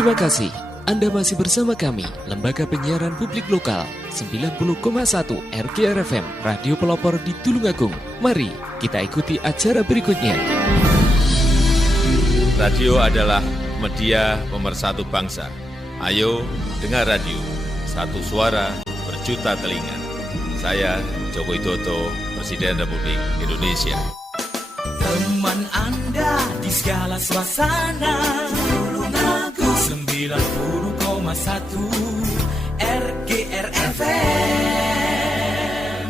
Terima kasih. Anda masih bersama kami, Lembaga Penyiaran Publik Lokal 90,1 RGR FM, Radio Pelopor di Tulungagung. Mari kita ikuti acara berikutnya. Radio adalah media pemersatu bangsa. Ayo dengar radio, satu suara berjuta telinga. Saya Joko Widodo, Presiden Republik Indonesia. Teman Anda di segala suasana, Tulungagung 90,1 RGR FM.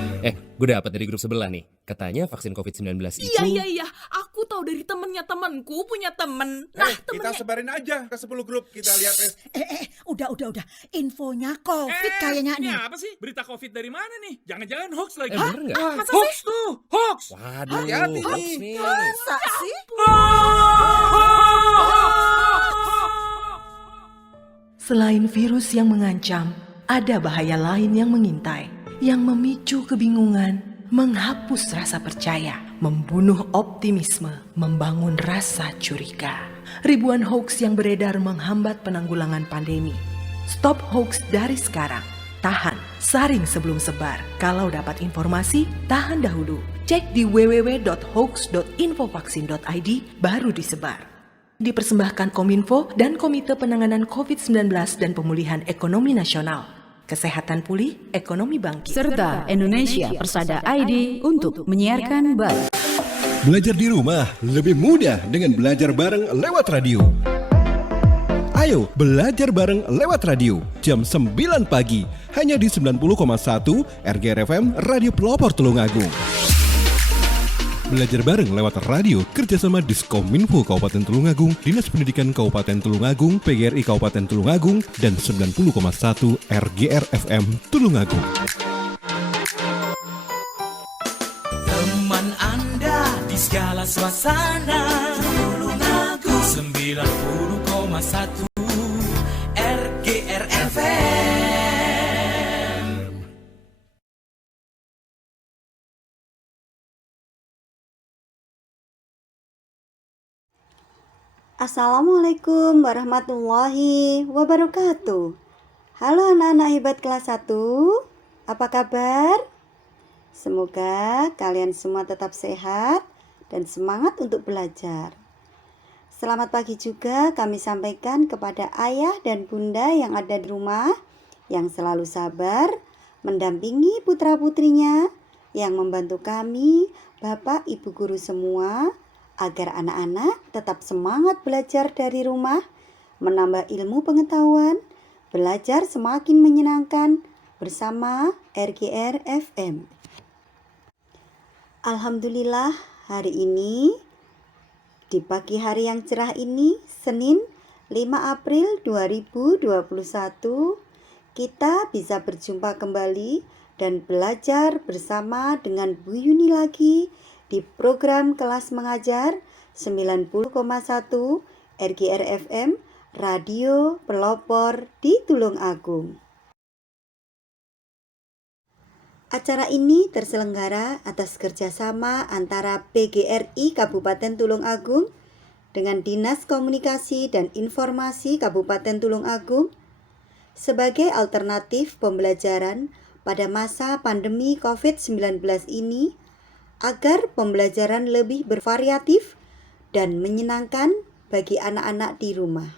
Gue dapat dari grup sebelah nih. Katanya vaksin COVID-19 itu... Iya. Aku tahu dari temennya temanku punya temen. Nah, kita sebarin aja ke 10 grup. Kita lihat. Udah. Infonya COVID kayaknya nih. Ini apa sih? Berita COVID dari mana nih? Jangan-jangan hoax lagi. Bener nggak? Masa hoax sih? Tuh, hoax. Waduh, hati-hati hoax nih. Masa sih? Selain virus yang mengancam, ada bahaya lain yang mengintai, yang memicu kebingungan, menghapus rasa percaya, membunuh optimisme, membangun rasa curiga. Ribuan hoax yang beredar menghambat penanggulangan pandemi. Stop hoax dari sekarang. Tahan, saring sebelum sebar. Kalau dapat informasi, tahan dahulu. Cek di www.hoax.infovaksin.id baru disebar. Dipersembahkan Kominfo dan Komite Penanganan COVID-19 dan Pemulihan Ekonomi Nasional. Kesehatan pulih, ekonomi bangkit. Serta Indonesia Persada ID untuk menyiarkan baik. Belajar di rumah lebih mudah dengan belajar bareng lewat radio. Ayo belajar bareng lewat radio jam 9 pagi hanya di 90,1 RGR FM Radio Pelopor Tulungagung. Belajar bareng lewat radio kerjasama Diskominfo Kabupaten Tulungagung, Dinas Pendidikan Kabupaten Tulungagung, PGRI Kabupaten Tulungagung, dan 90,1 RGR FM Tulungagung. Teman Anda di segala suasana, Tulungagung 90,1 RGR FM. Assalamualaikum warahmatullahi wabarakatuh. Halo anak-anak hebat kelas 1, apa kabar? Semoga kalian semua tetap sehat dan semangat untuk belajar. Selamat pagi juga kami sampaikan kepada ayah dan bunda yang ada di rumah, yang selalu sabar mendampingi putra-putrinya, yang membantu kami, Bapak Ibu Guru semua, agar anak-anak tetap semangat belajar dari rumah, menambah ilmu pengetahuan, belajar semakin menyenangkan bersama RGR FM. Alhamdulillah, hari ini, di pagi hari yang cerah ini, Senin 5 April 2021, kita bisa berjumpa kembali dan belajar bersama dengan Bu Yuni lagi di program kelas mengajar 90,1 RGR FM Radio Pelopor di Tulungagung. Acara ini terselenggara atas kerjasama antara PGRI Kabupaten Tulungagung dengan Dinas Komunikasi dan Informasi Kabupaten Tulungagung sebagai alternatif pembelajaran pada masa pandemi COVID-19 ini, agar pembelajaran lebih bervariatif dan menyenangkan bagi anak-anak di rumah.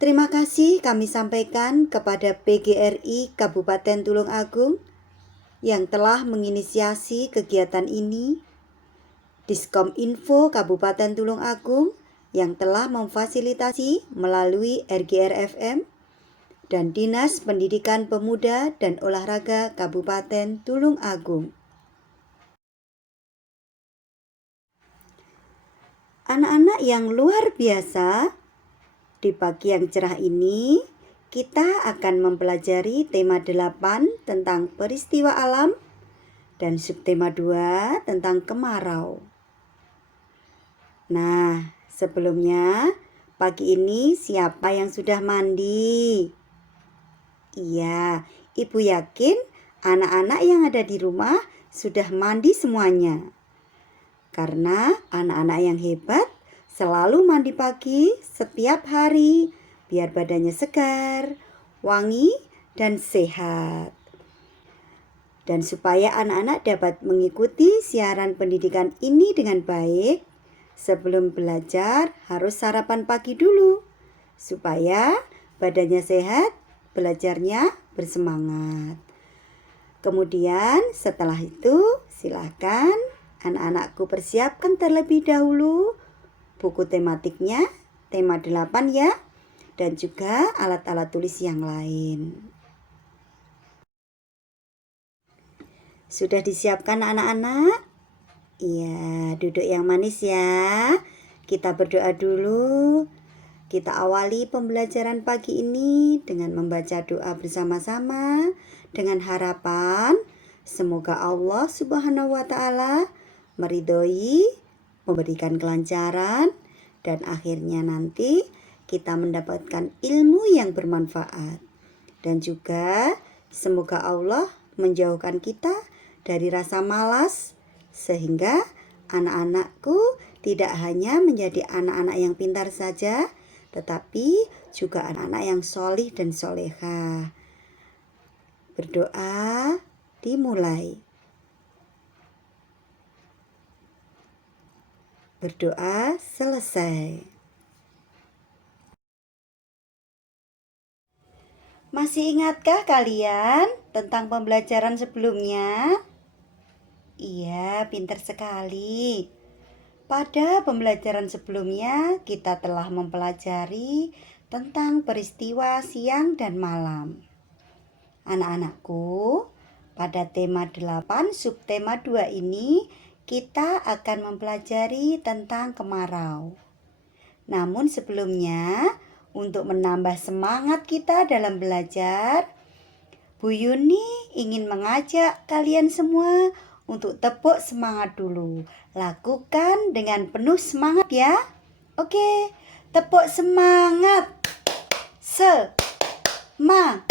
Terima kasih kami sampaikan kepada PGRI Kabupaten Tulungagung yang telah menginisiasi kegiatan ini, Diskominfo Kabupaten Tulungagung yang telah memfasilitasi melalui RGR FM, dan Dinas Pendidikan Pemuda dan Olahraga Kabupaten Tulungagung. Anak-anak yang luar biasa, di pagi yang cerah ini kita akan mempelajari tema 8 tentang peristiwa alam dan subtema 2 tentang kemarau. Nah, sebelumnya pagi ini siapa yang sudah mandi? Iya, Ibu yakin anak-anak yang ada di rumah sudah mandi semuanya. Karena anak-anak yang hebat Selalu mandi pagi setiap hari biar badannya segar, wangi, dan sehat. Dan supaya anak-anak dapat mengikuti siaran pendidikan ini dengan baik, sebelum belajar harus sarapan pagi dulu supaya badannya sehat, belajarnya bersemangat. Kemudian setelah itu silakan anak-anakku persiapkan terlebih dahulu buku tematiknya, tema 8 ya, dan juga alat-alat tulis yang lain. Sudah disiapkan anak-anak? Iya, duduk yang manis ya. Kita berdoa dulu. Kita awali pembelajaran pagi ini dengan membaca doa bersama-sama dengan harapan semoga Allah Subhanahu wa taala meridhoi, memberikan kelancaran, dan akhirnya nanti kita mendapatkan ilmu yang bermanfaat. Dan juga semoga Allah menjauhkan kita dari rasa malas sehingga anak-anakku tidak hanya menjadi anak-anak yang pintar saja, tetapi juga anak-anak yang solih dan solehah. Berdoa dimulai. Berdoa selesai. Masih ingatkah kalian tentang pembelajaran sebelumnya? Iya, pintar sekali. Pada pembelajaran sebelumnya, kita telah mempelajari tentang peristiwa siang dan malam. Anak-anakku, pada tema 8 subtema 2 ini, kita akan mempelajari tentang kemarau. Namun sebelumnya, untuk menambah semangat kita dalam belajar, Bu Yuni ingin mengajak kalian semua untuk tepuk semangat dulu. Lakukan dengan penuh semangat ya. Oke, tepuk semangat. Semangat.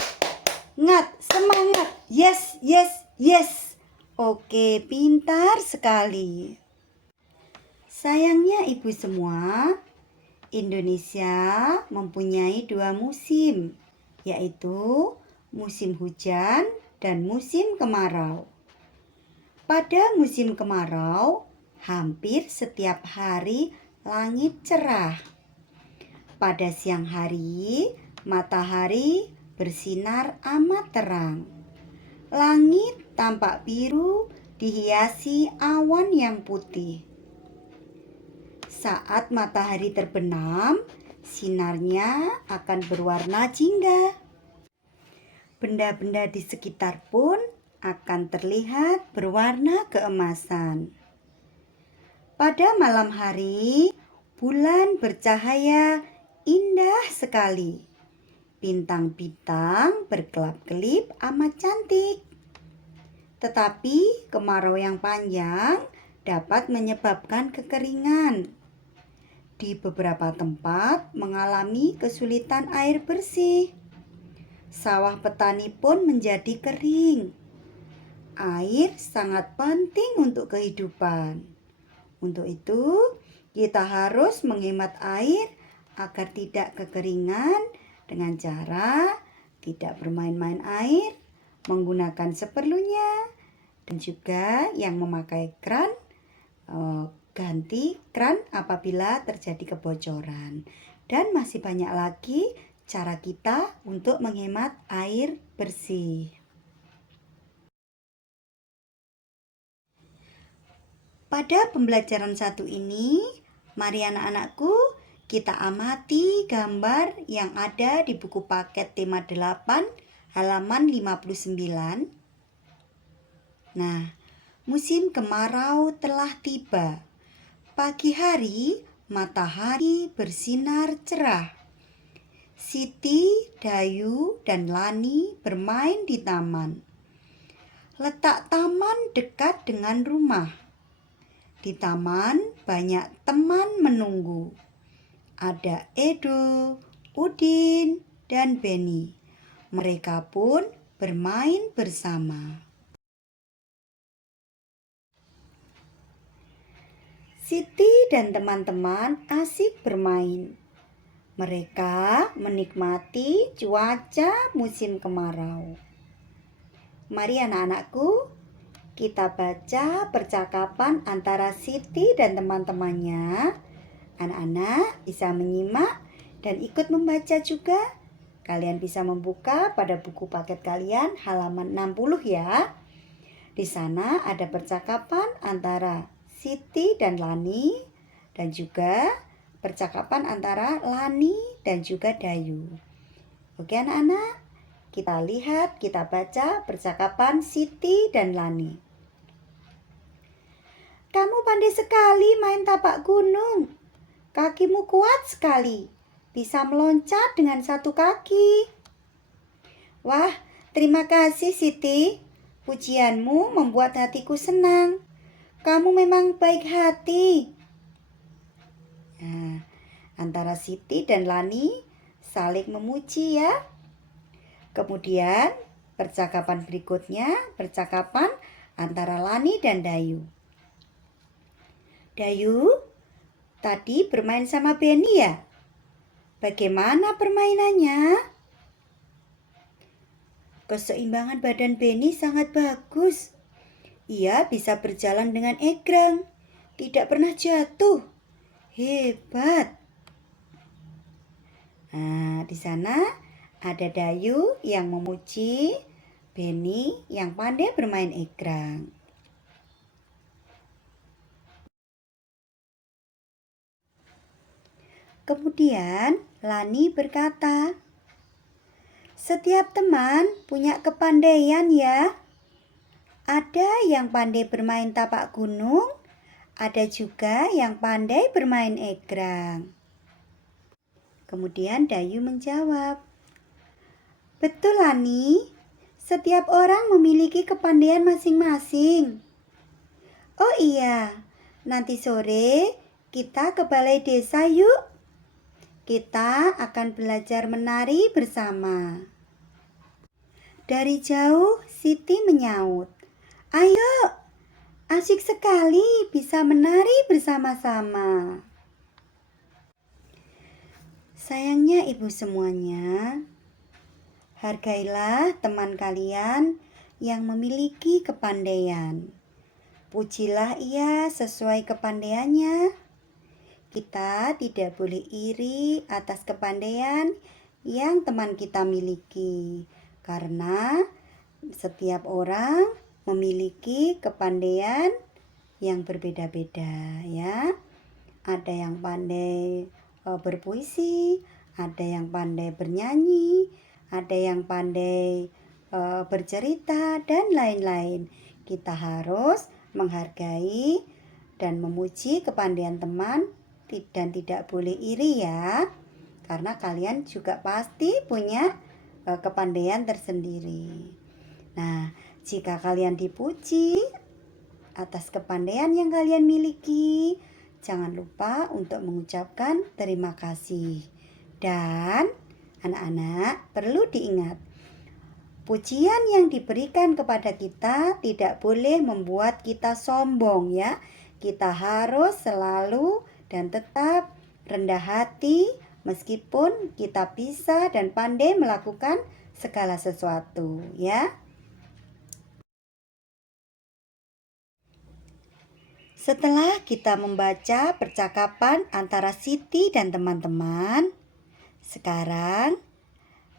Semangat. Yes, yes, yes. Oke, pintar sekali. Sayangnya ibu semua, Indonesia mempunyai 2 musim, yaitu musim hujan dan musim kemarau. Pada musim kemarau, hampir setiap hari langit cerah. Pada siang hari, matahari bersinar amat terang. Langit tampak biru dihiasi awan yang putih. Saat matahari terbenam, sinarnya akan berwarna jingga. Benda-benda di sekitar pun akan terlihat berwarna keemasan. Pada malam hari, bulan bercahaya indah sekali. Bintang-bintang berkelap-kelip amat cantik. Tetapi kemarau yang panjang dapat menyebabkan kekeringan. Di beberapa tempat mengalami kesulitan air bersih. Sawah petani pun menjadi kering. Air sangat penting untuk kehidupan. Untuk itu, kita harus menghemat air agar tidak kekeringan dengan cara tidak bermain-main air, menggunakan seperlunya, dan juga yang memakai keran, ganti keran apabila terjadi kebocoran. Dan masih banyak lagi cara kita untuk menghemat air bersih. Pada pembelajaran 1 ini, mari anak-anakku kita amati gambar yang ada di buku paket tema 8 halaman 59. Nah, musim kemarau telah tiba. Pagi hari, matahari bersinar cerah. Siti, Dayu, dan Lani bermain di taman. Letak taman dekat dengan rumah. Di taman banyak teman menunggu. Ada Edo, Udin, dan Beni. Mereka pun bermain bersama. Siti dan teman-teman asik bermain. Mereka menikmati cuaca musim kemarau. Mari anak-anakku, kita baca percakapan antara Siti dan teman-temannya. Anak-anak bisa menyimak dan ikut membaca juga. Kalian bisa membuka pada buku paket kalian halaman 60 ya. Di sana ada percakapan antara Siti dan Lani dan juga percakapan antara Lani dan juga Dayu. Oke anak-anak, kita lihat, kita baca percakapan Siti dan Lani. Kamu pandai sekali main tapak gunung. Kakimu kuat sekali. Bisa meloncat dengan satu kaki. Wah, terima kasih Siti. Pujianmu membuat hatiku senang. Kamu memang baik hati. Nah, antara Siti dan Lani saling memuji ya. Kemudian percakapan berikutnya, percakapan antara Lani dan Dayu. Dayu, tadi bermain sama Benny ya? Bagaimana permainannya? Keseimbangan badan Benny sangat bagus. Ia bisa berjalan dengan egrang, tidak pernah jatuh. Hebat. Nah, di sana ada Dayu yang memuji Benny yang pandai bermain egrang. Kemudian Lani berkata, setiap teman punya kepandaian ya. Ada yang pandai bermain tapak gunung, ada juga yang pandai bermain egrang. Kemudian Dayu menjawab, betul Lani, setiap orang memiliki kepandaian masing-masing. Oh iya, nanti sore kita ke balai desa yuk. Kita akan belajar menari bersama. Dari jauh Siti menyaut, ayo, asik sekali bisa menari bersama-sama. Sayangnya ibu semuanya, hargailah teman kalian yang memiliki kepandaian. Pujilah ia sesuai kepandaiannya. Kita tidak boleh iri atas kepandaian yang teman kita miliki, karena setiap orang memiliki kepandaian yang berbeda-beda ya. Ada yang pandai berpuisi, ada yang pandai bernyanyi, ada yang pandai bercerita dan lain-lain. Kita harus menghargai dan memuji kepandaian teman dan tidak boleh iri ya, karena kalian juga pasti punya kepandaian tersendiri. Nah, jika kalian dipuji atas kepandaian yang kalian miliki, jangan lupa untuk mengucapkan terima kasih. Dan anak-anak perlu diingat, pujian yang diberikan kepada kita tidak boleh membuat kita sombong ya. Kita harus selalu dan tetap rendah hati meskipun kita bisa dan pandai melakukan segala sesuatu ya. Setelah kita membaca percakapan antara Siti dan teman-teman, sekarang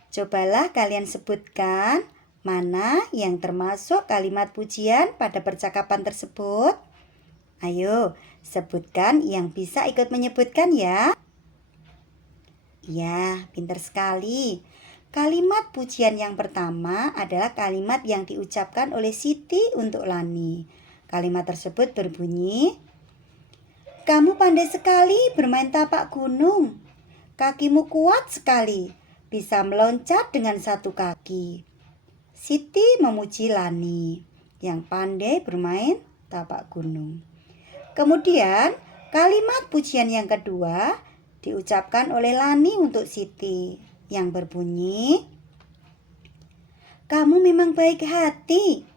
cobalah kalian sebutkan mana yang termasuk kalimat pujian pada percakapan tersebut. Ayo, sebutkan yang bisa ikut menyebutkan ya. Ya, pintar sekali. Kalimat pujian yang pertama adalah kalimat yang diucapkan oleh Siti untuk Lani. Kalimat tersebut berbunyi, kamu pandai sekali bermain tapak gunung. Kakimu kuat sekali, bisa meloncat dengan satu kaki. Siti memuji Lani yang pandai bermain tapak gunung. Kemudian kalimat pujian yang kedua diucapkan oleh Lani untuk Siti yang berbunyi, kamu memang baik hati.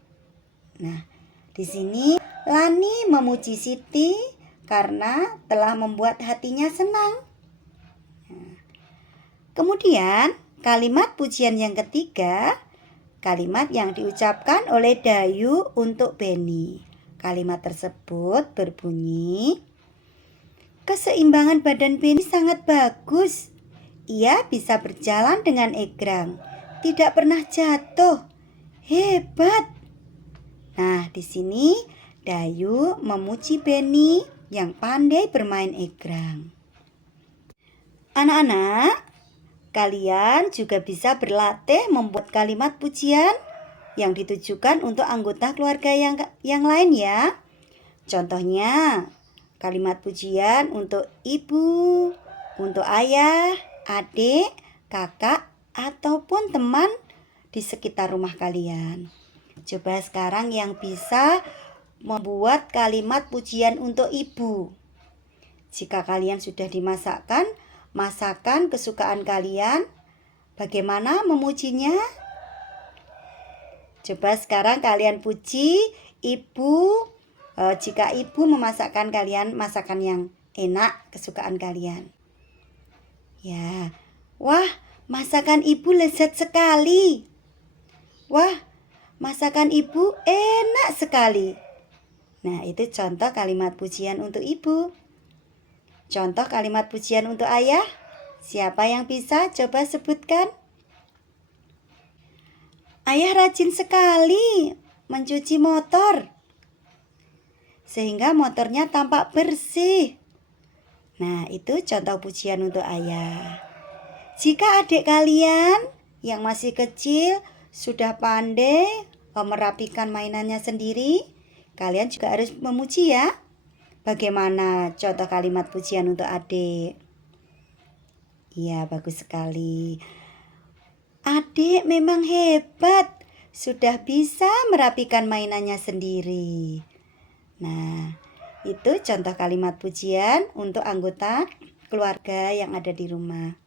Nah, di sini Lani memuji Siti karena telah membuat hatinya senang. Kemudian kalimat pujian yang ketiga, kalimat yang diucapkan oleh Dayu untuk Beni. Kalimat tersebut berbunyi, keseimbangan badan Beni sangat bagus. Ia bisa berjalan dengan egrang, tidak pernah jatuh. Hebat. Nah, di sini Dayu memuji Beni yang pandai bermain egrang. Anak-anak, kalian juga bisa berlatih membuat kalimat pujian yang ditujukan untuk anggota keluarga yang lain ya. Contohnya, kalimat pujian untuk ibu, untuk ayah, adik, kakak, ataupun teman di sekitar rumah kalian. Coba sekarang yang bisa membuat kalimat pujian untuk ibu. Jika kalian sudah dimasakkan masakan kesukaan kalian, bagaimana memujinya? Coba sekarang kalian puji ibu. Jika ibu memasakkan kalian masakan yang enak kesukaan kalian. Ya, wah, masakan ibu lezat sekali. Wah, masakan ibu enak sekali. Nah, itu contoh kalimat pujian untuk ibu. Contoh kalimat pujian untuk ayah. Siapa yang bisa coba sebutkan? Ayah rajin sekali mencuci motor, sehingga motornya tampak bersih. Nah, itu contoh pujian untuk ayah. Jika adik kalian yang masih kecil sudah pandai merapikan mainannya sendiri, kalian juga harus memuji ya. Bagaimana contoh kalimat pujian untuk adik? Iya, bagus sekali. Adik memang hebat, sudah bisa merapikan mainannya sendiri. Nah, itu contoh kalimat pujian untuk anggota keluarga yang ada di rumah.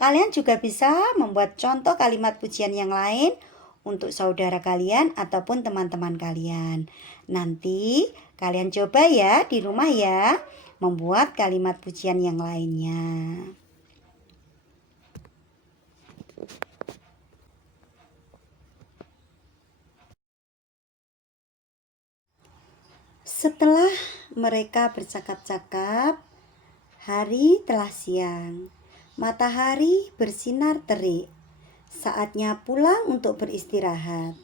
Kalian juga bisa membuat contoh kalimat pujian yang lain untuk saudara kalian ataupun teman-teman kalian. Nanti kalian coba ya di rumah ya, membuat kalimat pujian yang lainnya. Setelah mereka bercakap-cakap, hari telah siang. Matahari bersinar terik. Saatnya pulang untuk beristirahat.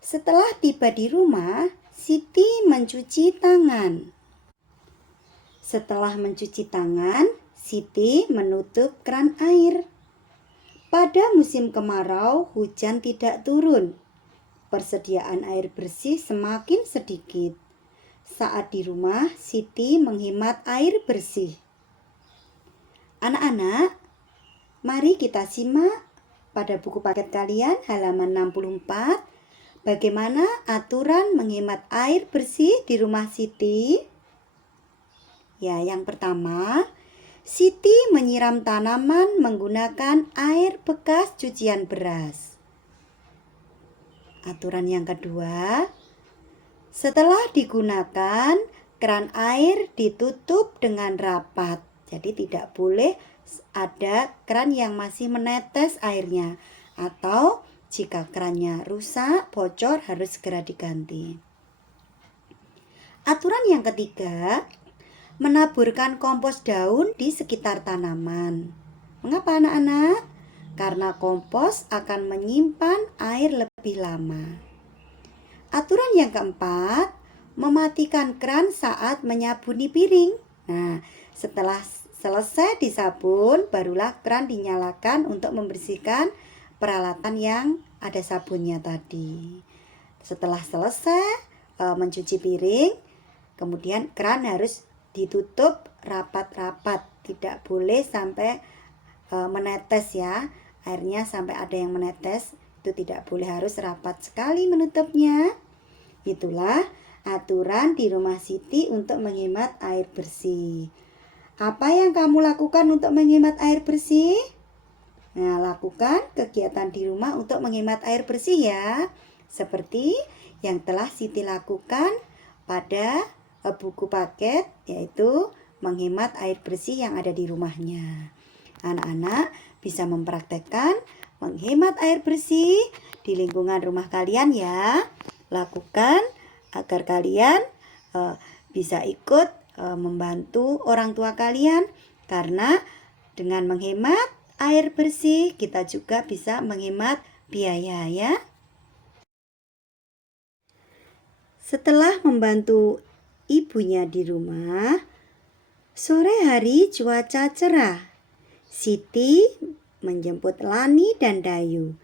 Setelah tiba di rumah, Siti mencuci tangan. Setelah mencuci tangan, Siti menutup keran air. Pada musim kemarau, hujan tidak turun. Persediaan air bersih semakin sedikit. Saat di rumah, Siti menghemat air bersih. Anak-anak, mari kita simak pada buku paket kalian halaman 64. Bagaimana aturan menghemat air bersih di rumah Siti? Ya, yang pertama, Siti menyiram tanaman menggunakan air bekas cucian beras. Aturan yang kedua, setelah digunakan, keran air ditutup dengan rapat. Jadi tidak boleh ada keran yang masih menetes airnya. Atau jika kerannya rusak, bocor, harus segera diganti. Aturan yang ketiga, menaburkan kompos daun di sekitar tanaman. Mengapa anak-anak? Karena kompos akan menyimpan air lebih lama. Aturan yang keempat, mematikan keran saat menyabuni piring. Nah, setelah selesai disabun, barulah keran dinyalakan untuk membersihkan peralatan yang ada sabunnya tadi. Setelah selesai mencuci piring, kemudian keran harus ditutup rapat-rapat. Tidak boleh sampai menetes ya. Airnya sampai ada yang menetes, itu tidak boleh, harus rapat sekali menutupnya. Itulah aturan di rumah Siti untuk menghemat air bersih. Apa yang kamu lakukan untuk menghemat air bersih? Nah, lakukan kegiatan di rumah untuk menghemat air bersih ya. Seperti yang telah Siti lakukan pada buku paket, yaitu menghemat air bersih yang ada di rumahnya. Anak-anak bisa mempraktekkan menghemat air bersih di lingkungan rumah kalian ya. Lakukan agar kalian bisa ikut membantu orang tua kalian, karena dengan menghemat air bersih kita juga bisa menghemat biaya ya. Setelah membantu ibunya di rumah, sore hari cuaca cerah. Siti menjemput Lani dan Dayu.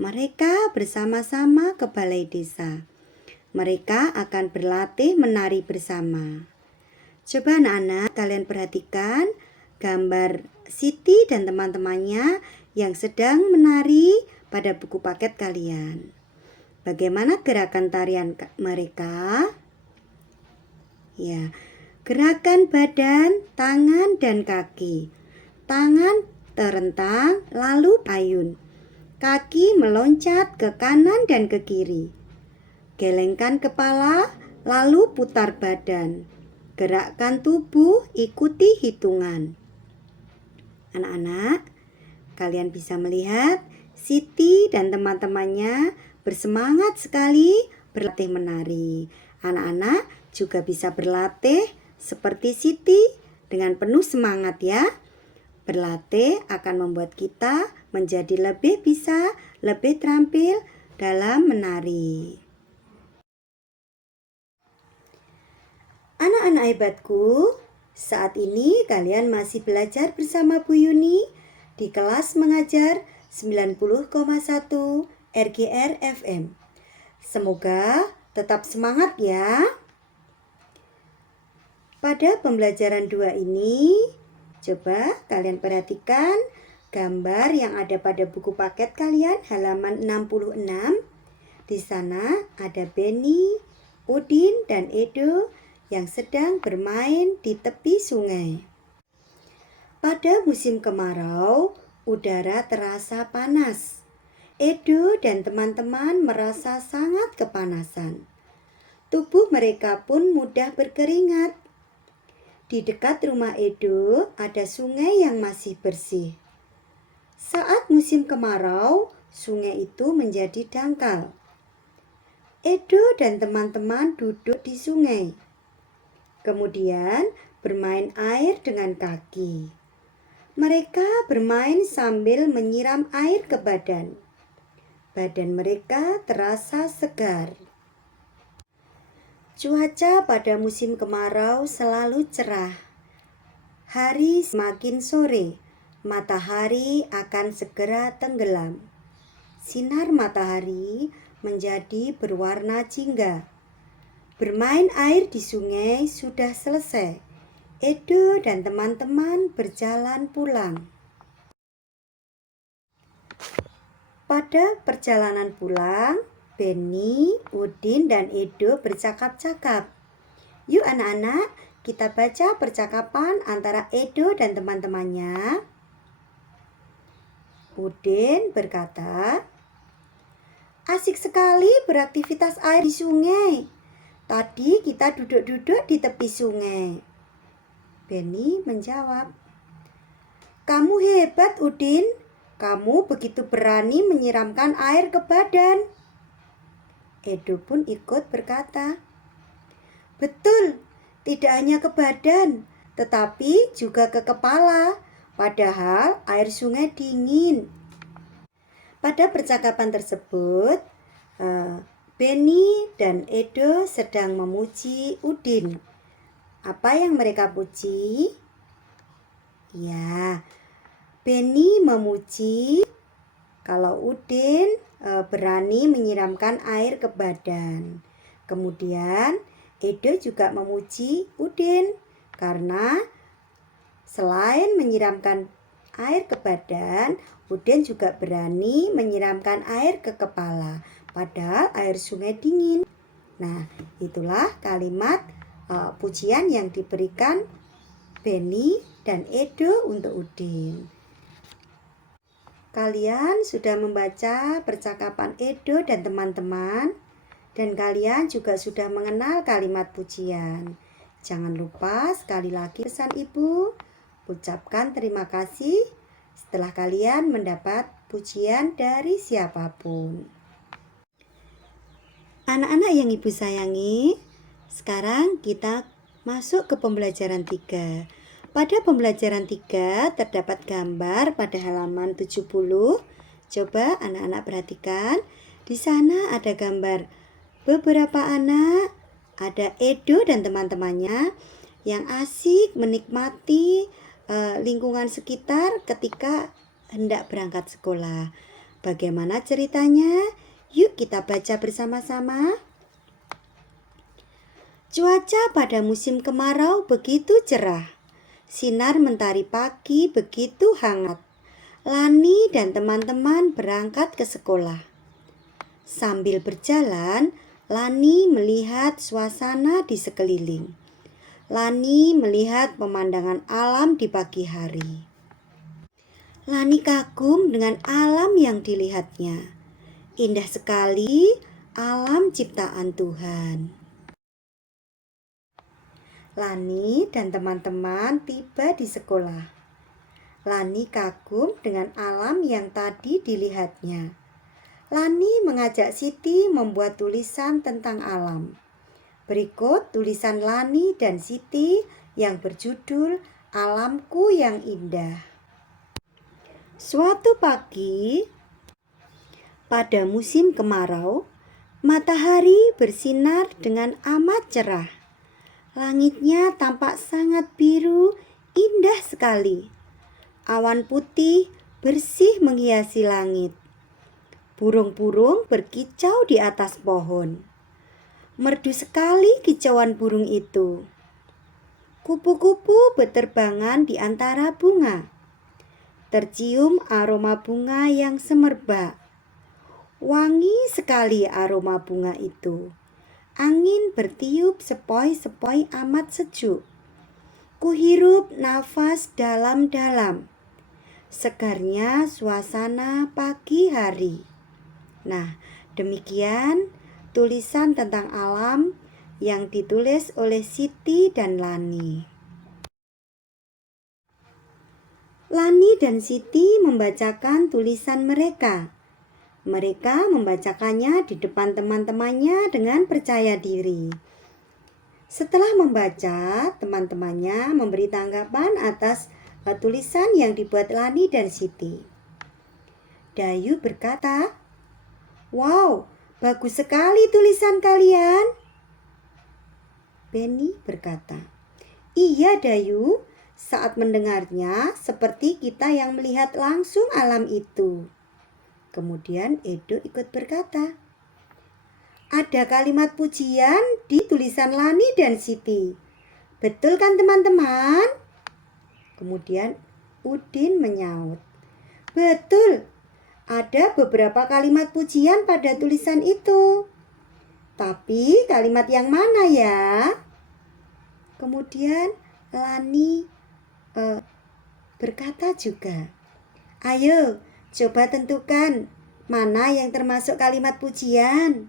Mereka bersama-sama ke balai desa. Mereka akan berlatih menari bersama. Coba anak-anak kalian perhatikan gambar Siti dan teman-temannya yang sedang menari pada buku paket kalian. Bagaimana gerakan tarian mereka? Ya, gerakan badan, tangan, dan kaki. Tangan terentang lalu ayun. Kaki meloncat ke kanan dan ke kiri. Gelengkan kepala lalu putar badan. Gerakkan tubuh, ikuti hitungan. Anak-anak, kalian bisa melihat Siti dan teman-temannya bersemangat sekali berlatih menari. Anak-anak juga bisa berlatih seperti Siti dengan penuh semangat ya. Berlatih akan membuat kita menjadi lebih bisa, lebih terampil dalam menari. Anak-anak hebatku, saat ini kalian masih belajar bersama Bu Yuni di kelas mengajar 90,1 RGR FM. Semoga tetap semangat ya. Pada pembelajaran 2 ini, coba kalian perhatikan gambar yang ada pada buku paket kalian halaman 66. Di sana ada Benny, Udin, dan Edo yang sedang bermain di tepi sungai. Pada musim kemarau, udara terasa panas. Edo dan teman-teman merasa sangat kepanasan. Tubuh mereka pun mudah berkeringat. Di dekat rumah Edo ada sungai yang masih bersih. Saat musim kemarau, sungai itu menjadi dangkal. Edo dan teman-teman duduk di sungai. Kemudian bermain air dengan kaki. Mereka bermain sambil menyiram air ke badan. Badan mereka terasa segar. Cuaca pada musim kemarau selalu cerah. Hari semakin sore, matahari akan segera tenggelam. Sinar matahari menjadi berwarna jingga. Bermain air di sungai sudah selesai. Edo dan teman-teman berjalan pulang. Pada perjalanan pulang, Benny, Udin, dan Edo bercakap-cakap. Yuk anak-anak, kita baca percakapan antara Edo dan teman-temannya. Udin berkata, "Asik sekali beraktivitas air di sungai. Tadi kita duduk-duduk di tepi sungai." Benny menjawab, "Kamu hebat, Udin. Kamu begitu berani menyiramkan air ke badan." Edo pun ikut berkata, "Betul, tidak hanya ke badan, tetapi juga ke kepala. Padahal air sungai dingin." Pada percakapan tersebut, Benny dan Edo sedang memuji Udin. Apa yang mereka puji? Ya, Benny memuji kalau Udin berani menyiramkan air ke badan. Kemudian Edo juga memuji Udin karena selain menyiramkan air ke badan, Udin juga berani menyiramkan air ke kepala. Padahal air sungai dingin. Nah, itulah kalimat pujian yang diberikan Benny dan Edo untuk Udin. Kalian sudah membaca percakapan Edo dan teman-teman, dan kalian juga sudah mengenal kalimat pujian. Jangan lupa sekali lagi pesan ibu, ucapkan terima kasih setelah kalian mendapat pujian dari siapapun. Anak-anak yang ibu sayangi, sekarang kita masuk ke pembelajaran 3. Pada pembelajaran 3 terdapat gambar pada halaman 70. Coba anak-anak perhatikan, di sana ada gambar beberapa anak, ada Edo dan teman-temannya yang asik menikmati lingkungan sekitar ketika hendak berangkat sekolah. Bagaimana ceritanya? Yuk kita baca bersama-sama. Cuaca pada musim kemarau begitu cerah. Sinar mentari pagi begitu hangat. Lani dan teman-teman berangkat ke sekolah. Sambil berjalan, Lani melihat suasana di sekeliling. Lani melihat pemandangan alam di pagi hari. Lani kagum dengan alam yang dilihatnya. Indah sekali alam ciptaan Tuhan. Lani dan teman-teman tiba di sekolah. Lani kagum dengan alam yang tadi dilihatnya. Lani mengajak Siti membuat tulisan tentang alam. Berikut tulisan Lani dan Siti yang berjudul Alamku yang Indah. Suatu pagi, pada musim kemarau, matahari bersinar dengan amat cerah. Langitnya tampak sangat biru, indah sekali. Awan putih bersih menghiasi langit. Burung-burung berkicau di atas pohon. Merdu sekali kicauan burung itu. Kupu-kupu berterbangan di antara bunga. Tercium aroma bunga yang semerbak. Wangi sekali aroma bunga itu. Angin bertiup sepoi-sepoi amat sejuk. Kuhirup nafas dalam-dalam. Segarnya suasana pagi hari. Nah, demikian tulisan tentang alam yang ditulis oleh Siti dan Lani. Lani dan Siti membacakan tulisan mereka. Mereka membacakannya di depan teman-temannya dengan percaya diri. Setelah membaca, teman-temannya memberi tanggapan atas tulisan yang dibuat Lani dan Siti. Dayu berkata, "Wow, bagus sekali tulisan kalian." Benny berkata, "Iya Dayu, saat mendengarnya seperti kita yang melihat langsung alam itu." Kemudian Edo ikut berkata, "Ada kalimat pujian di tulisan Lani dan Siti. Betul kan teman-teman?" Kemudian Udin menyaut, "Betul, ada beberapa kalimat pujian pada tulisan itu. Tapi kalimat yang mana ya?" Kemudian Lani berkata juga, "Ayo, coba tentukan mana yang termasuk kalimat pujian."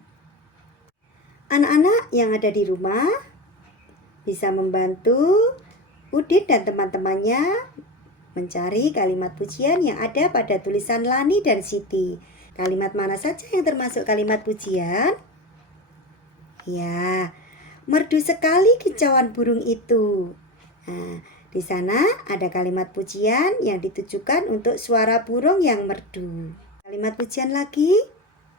Anak-anak yang ada di rumah bisa membantu Udin dan teman-temannya mencari kalimat pujian yang ada pada tulisan Lani dan Siti. Kalimat mana saja yang termasuk kalimat pujian? Ya, merdu sekali kicauan burung itu. Nah, di sana ada kalimat pujian yang ditujukan untuk suara burung yang merdu. Kalimat pujian lagi?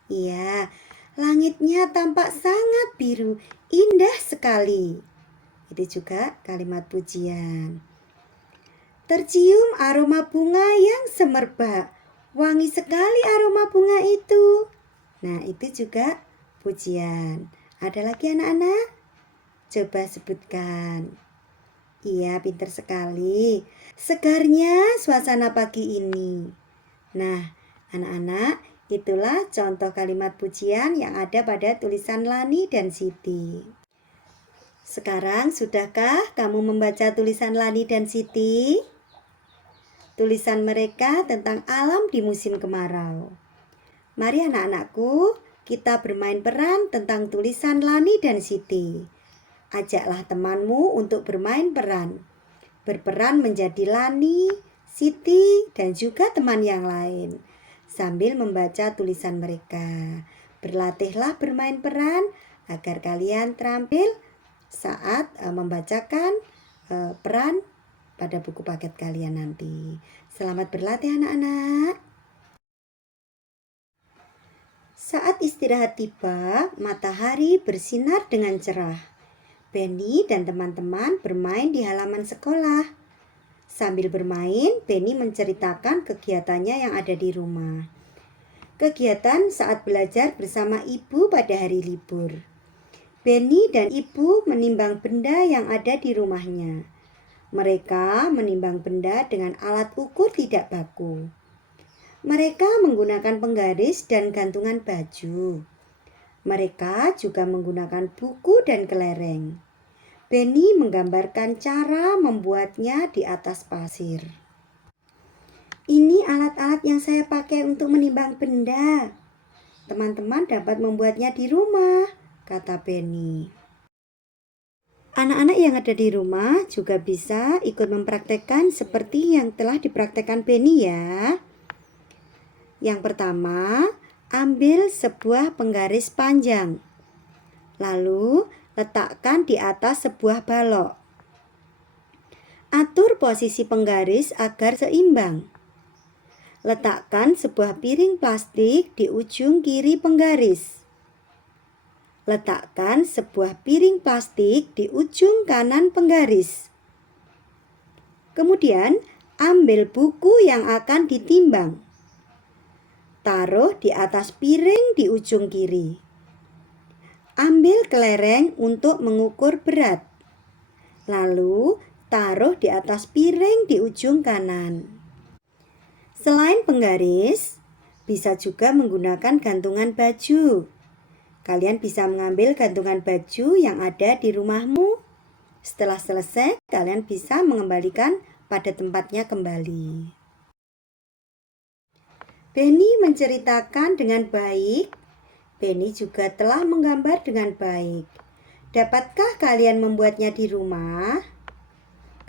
Iya, langitnya tampak sangat biru, indah sekali. Itu juga kalimat pujian. Tercium aroma bunga yang semerbak. Wangi sekali aroma bunga itu. Nah, itu juga pujian. Ada lagi anak-anak? Coba sebutkan. Iya, pintar sekali. Segarnya suasana pagi ini. Nah, anak-anak, itulah contoh kalimat pujian yang ada pada tulisan Lani dan Siti. Sekarang, sudahkah kamu membaca tulisan Lani dan Siti? Tulisan mereka tentang alam di musim kemarau. Mari anak-anakku, kita bermain peran tentang tulisan Lani dan Siti. Ajaklah temanmu untuk bermain peran. Berperan menjadi Lani, Siti, dan juga teman yang lain. Sambil membaca tulisan mereka. Berlatihlah bermain peran agar kalian terampil saat membacakan peran pada buku paket kalian nanti. Selamat berlatih anak-anak. Saat istirahat tiba, matahari bersinar dengan cerah. Benny dan teman-teman bermain di halaman sekolah. Sambil bermain, Benny menceritakan kegiatannya yang ada di rumah. Kegiatan saat belajar bersama ibu pada hari libur. Benny dan ibu menimbang benda yang ada di rumahnya. Mereka menimbang benda dengan alat ukur tidak baku. Mereka menggunakan penggaris dan gantungan baju. Mereka juga menggunakan buku dan kelereng. Benny menggambarkan cara membuatnya di atas pasir. Ini alat-alat yang saya pakai untuk menimbang benda. Teman-teman dapat membuatnya di rumah, kata Benny. Anak-anak yang ada di rumah juga bisa ikut mempraktekkan seperti yang telah dipraktekkan Benny ya. Yang pertama, ambil sebuah penggaris panjang. Lalu, letakkan di atas sebuah balok. Atur posisi penggaris agar seimbang. Letakkan sebuah piring plastik di ujung kiri penggaris. Letakkan sebuah piring plastik di ujung kanan penggaris. Kemudian, ambil buku yang akan ditimbang. Taruh di atas piring di ujung kiri. Ambil kelereng untuk mengukur berat. Lalu taruh di atas piring di ujung kanan. Selain penggaris, bisa juga menggunakan gantungan baju. Kalian bisa mengambil gantungan baju yang ada di rumahmu. Setelah selesai, kalian bisa mengembalikan pada tempatnya kembali. Benny menceritakan dengan baik. Benny juga telah menggambar dengan baik. Dapatkah kalian membuatnya di rumah?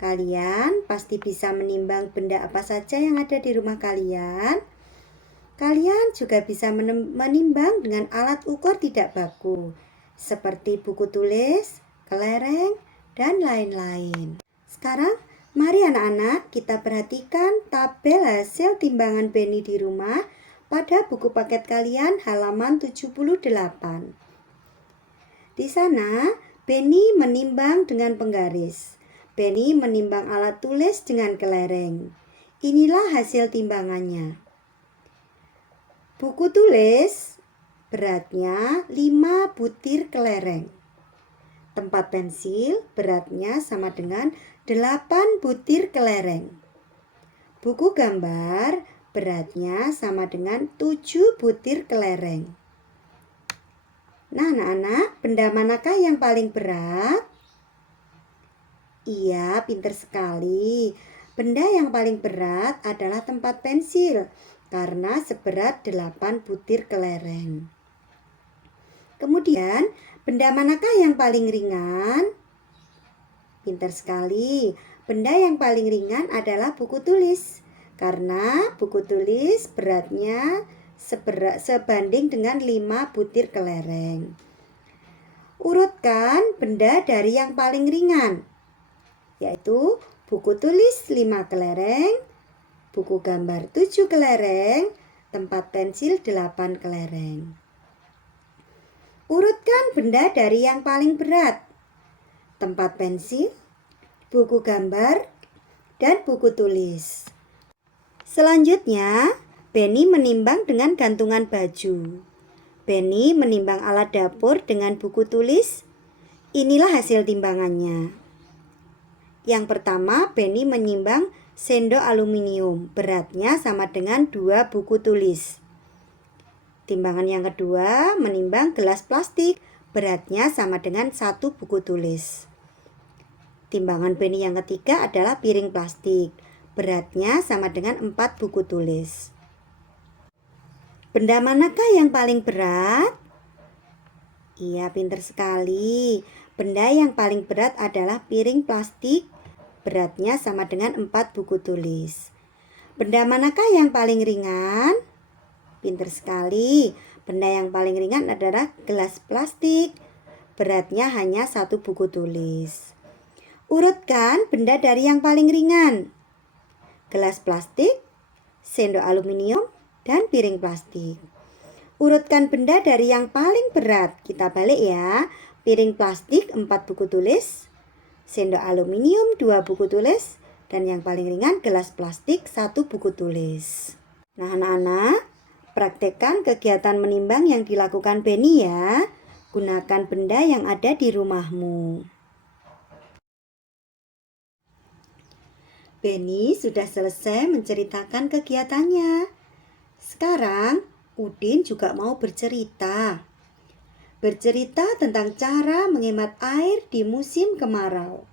Kalian pasti bisa menimbang benda apa saja yang ada di rumah kalian. Kalian juga bisa menimbang dengan alat ukur tidak baku, seperti buku tulis, kelereng, dan lain-lain. Sekarang, mari anak-anak kita perhatikan tabel hasil timbangan Benny di rumah pada buku paket kalian halaman 78. Di sana, Benny menimbang dengan penggaris. Benny menimbang alat tulis dengan kelereng. Inilah hasil timbangannya. Buku tulis beratnya 5 butir kelereng. Tempat pensil beratnya sama dengan 8 butir kelereng. Buku gambar beratnya sama dengan 7 butir kelereng. Nah anak-anak, benda manakah yang paling berat? Iya, pintar sekali. Benda yang paling berat adalah tempat pensil karena seberat 8 butir kelereng. Kemudian, benda manakah yang paling ringan? Pintar sekali. Benda yang paling ringan adalah buku tulis. Karena buku tulis beratnya sebanding dengan 5 butir kelereng. Urutkan benda dari yang paling ringan, yaitu buku tulis 5 kelereng, buku gambar 7 kelereng, tempat pensil 8 kelereng. Urutkan benda dari yang paling berat. Tempat pensil, buku gambar, dan buku tulis. Selanjutnya, Benny menimbang dengan gantungan baju. Benny menimbang alat dapur dengan buku tulis. Inilah hasil timbangannya. Yang pertama, Benny menimbang sendok aluminium. Beratnya sama dengan 2 buku tulis. Timbangan yang kedua, menimbang gelas plastik. Beratnya sama dengan 1 buku tulis. Timbangan Benny yang ketiga adalah piring plastik. Beratnya sama dengan 4 buku tulis. Benda manakah yang paling berat? Iya, pintar sekali. Benda yang paling berat adalah piring plastik, beratnya sama dengan 4 buku tulis. Benda manakah yang paling ringan? Pinter sekali. Benda yang paling ringan adalah gelas plastik, beratnya hanya 1 buku tulis. Urutkan benda dari yang paling ringan. Gelas plastik, sendok aluminium, dan piring plastik. Urutkan benda dari yang paling berat. Kita balik ya. Piring plastik 4 buku tulis, sendok aluminium 2 buku tulis, dan yang paling ringan gelas plastik 1 buku tulis. Nah anak-anak, praktekkan kegiatan menimbang yang dilakukan Benny ya. Gunakan benda yang ada di rumahmu. Benny sudah selesai menceritakan kegiatannya. Sekarang Udin juga mau bercerita. Bercerita tentang cara menghemat air di musim kemarau.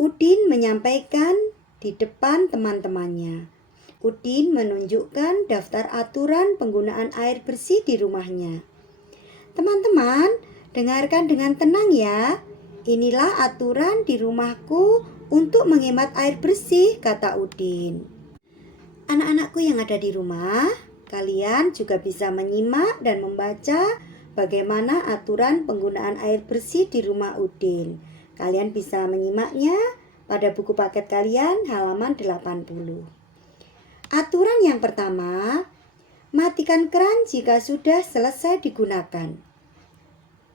Udin menyampaikan di depan teman-temannya. Udin menunjukkan daftar aturan penggunaan air bersih di rumahnya. Teman-teman, dengarkan dengan tenang ya. Inilah aturan di rumahku untuk menghemat air bersih, kata Udin. Anak-anakku yang ada di rumah, kalian juga bisa menyimak dan membaca bagaimana aturan penggunaan air bersih di rumah Udin. Kalian bisa menyimaknya pada buku paket kalian halaman 80. Aturan yang pertama, matikan keran jika sudah selesai digunakan.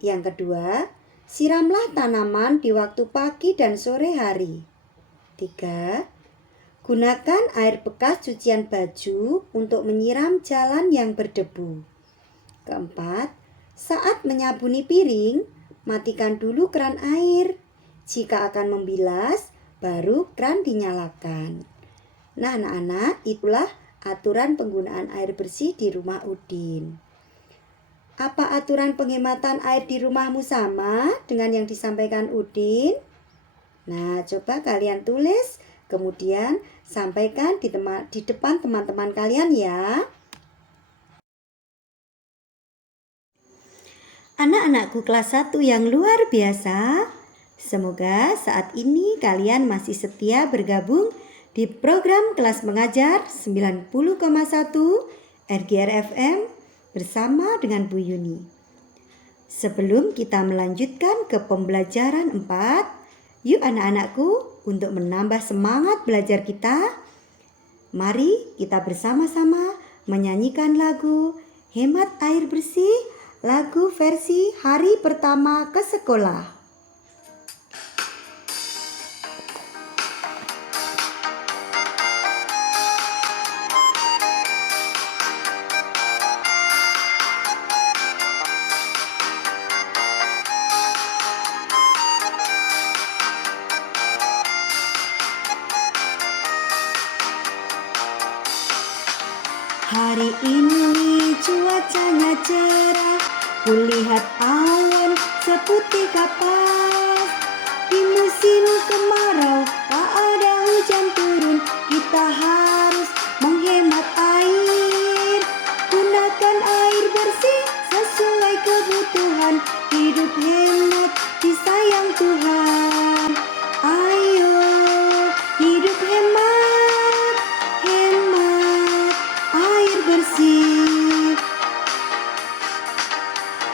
Yang kedua, siramlah tanaman di waktu pagi dan sore hari. 3. Gunakan air bekas cucian baju untuk menyiram jalan yang berdebu. 4. Saat menyabuni piring, matikan dulu keran air. Jika akan membilas, baru keran dinyalakan. Nah anak-anak, itulah aturan penggunaan air bersih di rumah Udin. Apa aturan penghematan air di rumahmu sama dengan yang disampaikan Udin? Nah, coba kalian tulis, kemudian sampaikan di depan teman-teman kalian ya. Anak-anakku kelas 1 yang luar biasa, semoga saat ini kalian masih setia bergabung di program kelas mengajar 90,1 RGR FM bersama dengan Bu Yuni. Sebelum kita melanjutkan ke pembelajaran 4, yuk anak-anakku untuk menambah semangat belajar kita, mari kita bersama-sama menyanyikan lagu Hemat Air Bersih, lagu versi hari pertama ke sekolah. Hari ini cuacanya cerah, kulihat awan seputih kapas. Di musim kemarau tak ada hujan turun, kita harus menghemat air. Gunakan air bersih sesuai kebutuhan, hidup hemat disayang Tuhan. Ayo hidup hemat, hemat air bersih.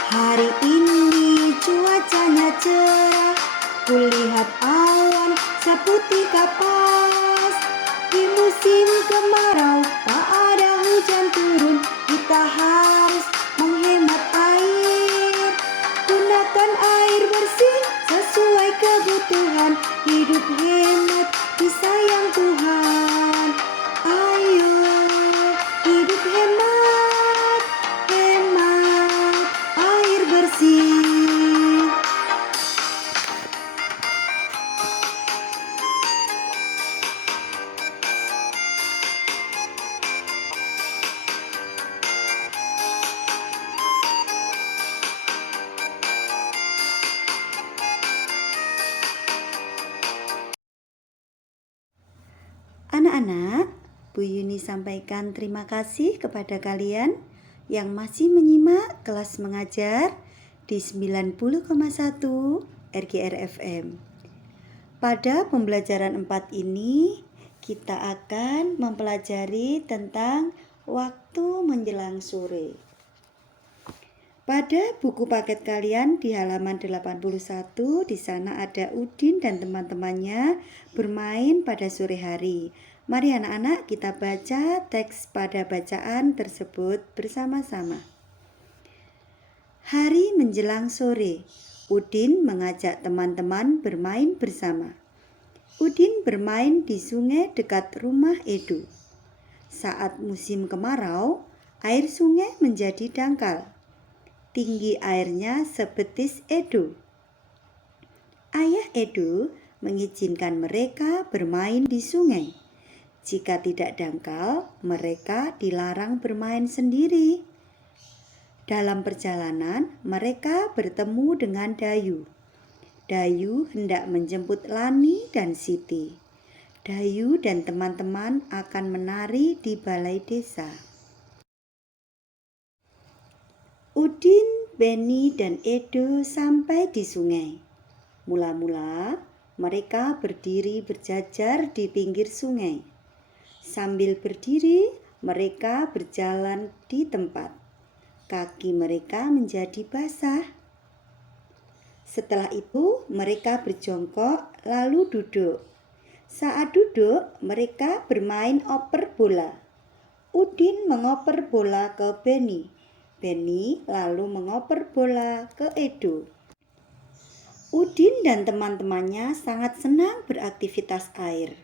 Hari ini cuacanya cerah, kulihat awan seputih kapas. Di musim kemarau tak ada hujan turun, kita harus menghemat air. Gunakan air bersih sesuai kebutuhan, hidup hemat disayang Tuhan. Ayo hidup hemat, hemat air bersih. Anak-anak, Bu Yuni sampaikan terima kasih kepada kalian yang masih menyimak kelas mengajar di 90,1 RGR FM. Pada pembelajaran 4 ini, kita akan mempelajari tentang waktu menjelang sore. Pada buku paket kalian di halaman 81, di sana ada Udin dan teman-temannya bermain pada sore hari. Mari anak-anak kita baca teks pada bacaan tersebut bersama-sama. Hari menjelang sore, Udin mengajak teman-teman bermain bersama. Udin bermain di sungai dekat rumah Edo. Saat musim kemarau, air sungai menjadi dangkal. Tinggi airnya sebetis Edo. Ayah Edo mengizinkan mereka bermain di sungai. Jika tidak dangkal, mereka dilarang bermain sendiri. Dalam perjalanan, mereka bertemu dengan Dayu. Dayu hendak menjemput Lani dan Siti. Dayu dan teman-teman akan menari di balai desa. Udin, Beni, dan Edo sampai di sungai. Mula-mula, mereka berdiri berjajar di pinggir sungai. Sambil berdiri, mereka berjalan di tempat. Kaki mereka menjadi basah. Setelah itu, mereka berjongkok lalu duduk. Saat duduk, mereka bermain oper bola. Udin mengoper bola ke Beni. Beni lalu mengoper bola ke Edo. Udin dan teman-temannya sangat senang beraktivitas air.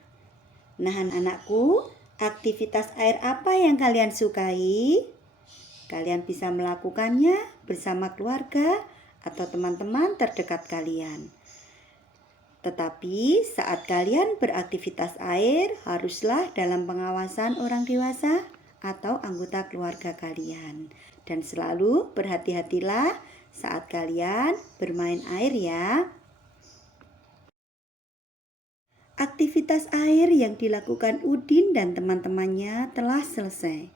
Nah, anak-anakku, aktivitas air apa yang kalian sukai? Kalian bisa melakukannya bersama keluarga atau teman-teman terdekat kalian. Tetapi saat kalian beraktivitas air, haruslah dalam pengawasan orang dewasa atau anggota keluarga kalian. Dan selalu berhati-hatilah saat kalian bermain air ya. Aktivitas air yang dilakukan Udin dan teman-temannya telah selesai.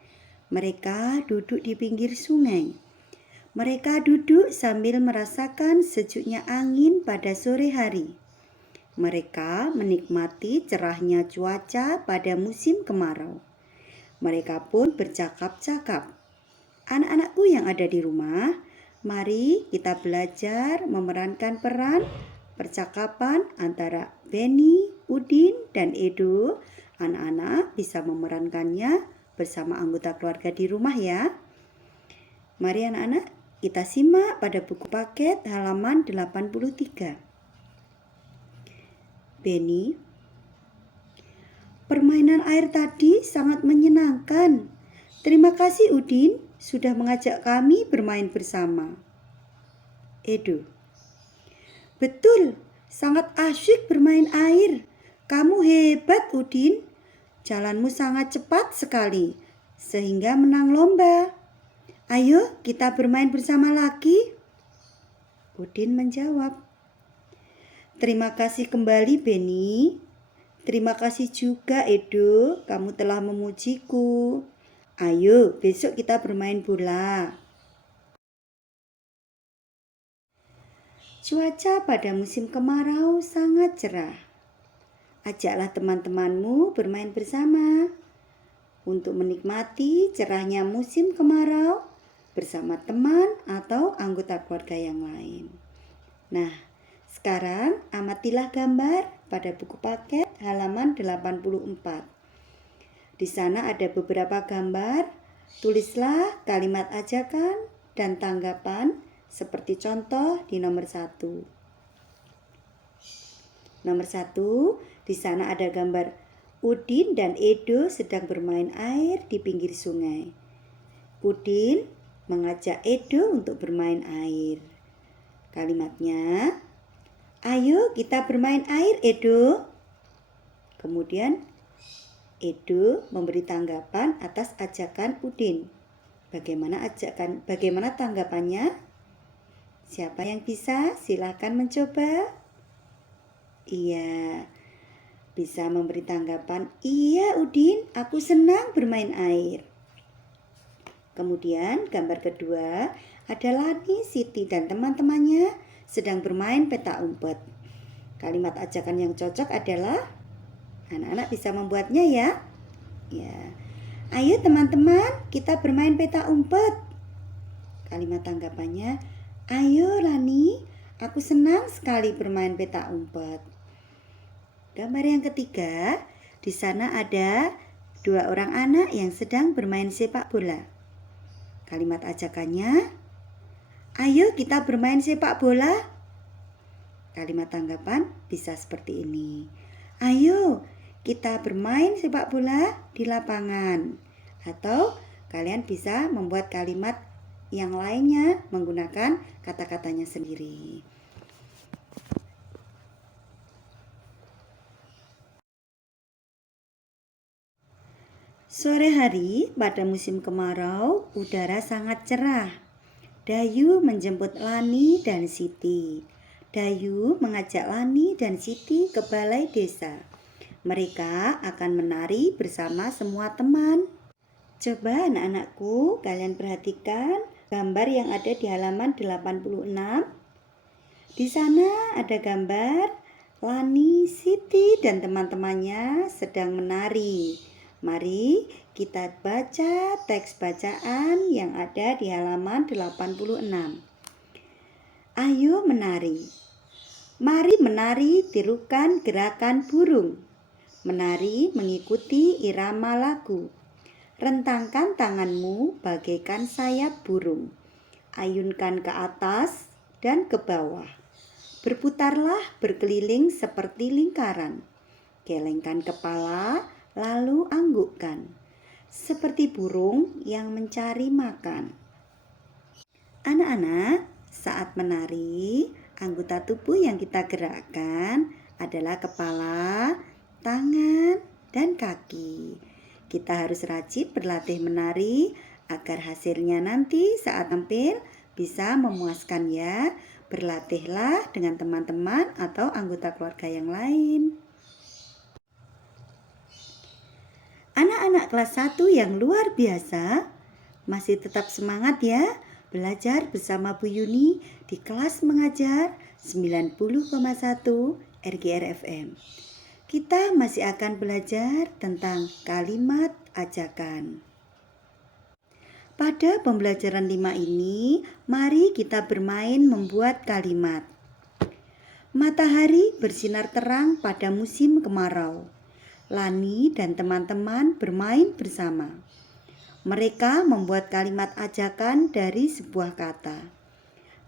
Mereka duduk di pinggir sungai. Mereka duduk sambil merasakan sejuknya angin pada sore hari. Mereka menikmati cerahnya cuaca pada musim kemarau. Mereka pun bercakap-cakap. Anak-anakku yang ada di rumah, mari kita belajar memerankan peran percakapan antara Beni, Udin, dan Edo. Anak-anak bisa memerankannya bersama anggota keluarga di rumah ya. Mari anak-anak, kita simak pada buku paket halaman 83. Beni, permainan air tadi sangat menyenangkan. Terima kasih Udin sudah mengajak kami bermain bersama. Edo, betul, sangat asyik bermain air. Kamu hebat Udin. Jalanmu sangat cepat sekali, sehingga menang lomba. Ayo kita bermain bersama lagi. Udin menjawab. Terima kasih kembali Beni. Terima kasih juga Edo, kamu telah memujiku. Ayo besok kita bermain bola. Cuaca pada musim kemarau sangat cerah. Ajaklah teman-temanmu bermain bersama untuk menikmati cerahnya musim kemarau bersama teman atau anggota keluarga yang lain. Nah, sekarang amatilah gambar pada buku paket halaman 84. Di sana ada beberapa gambar. Tulislah kalimat ajakan dan tanggapan seperti contoh di nomor 1. Nomor 1, di sana ada gambar Udin dan Edo sedang bermain air di pinggir sungai. Udin mengajak Edo untuk bermain air. Kalimatnya, ayo kita bermain air Edo. Kemudian Edo memberi tanggapan atas ajakan Udin. Bagaimana tanggapannya? Siapa yang bisa? Silakan mencoba. Iya, bisa memberi tanggapan, iya Udin, aku senang bermain air. Kemudian gambar kedua, Ada Lani, Siti, dan teman-temannya sedang bermain petak umpet. Kalimat ajakan yang cocok adalah, anak-anak bisa membuatnya ya. Ya. Ayo teman-teman, kita bermain petak umpet. Kalimat tanggapannya, ayo Lani, aku senang sekali bermain petak umpet. Gambar yang ketiga, di sana ada 2 orang anak yang sedang bermain sepak bola. Kalimat ajakannya, ayo kita bermain sepak bola. Kalimat tanggapan bisa seperti ini. Ayo kita bermain sepak bola di lapangan. Atau kalian bisa membuat kalimat yang lainnya menggunakan kata-katanya sendiri. Sore hari pada musim kemarau, udara sangat cerah. Dayu menjemput Lani dan Siti. Dayu mengajak Lani dan Siti ke balai desa. Mereka akan menari bersama semua teman. Coba anak-anakku, kalian perhatikan gambar yang ada di halaman 86. Di sana ada gambar Lani, Siti, dan teman-temannya sedang menari. Mari kita baca teks bacaan yang ada di halaman 86. Ayo menari. Mari menari tirukan gerakan burung. Menari mengikuti irama lagu. Rentangkan tanganmu bagaikan sayap burung. Ayunkan ke atas dan ke bawah. Berputarlah berkeliling seperti lingkaran. Gelengkan kepala lalu anggukkan. Seperti burung yang mencari makan. Anak-anak, saat menari, anggota tubuh yang kita gerakkan adalah kepala, tangan, dan kaki. Kita harus rajin berlatih menari agar hasilnya nanti saat tampil bisa memuaskan ya. Berlatihlah dengan teman-teman atau anggota keluarga yang lain. Anak-anak kelas 1 yang luar biasa, masih tetap semangat ya belajar bersama Bu Yuni di kelas mengajar 90,1 RGR FM. Kita masih akan belajar tentang kalimat ajakan. Pada pembelajaran 5 ini, mari kita bermain membuat kalimat. Matahari bersinar terang pada musim kemarau. Lani dan teman-teman bermain bersama. Mereka membuat kalimat ajakan dari sebuah kata.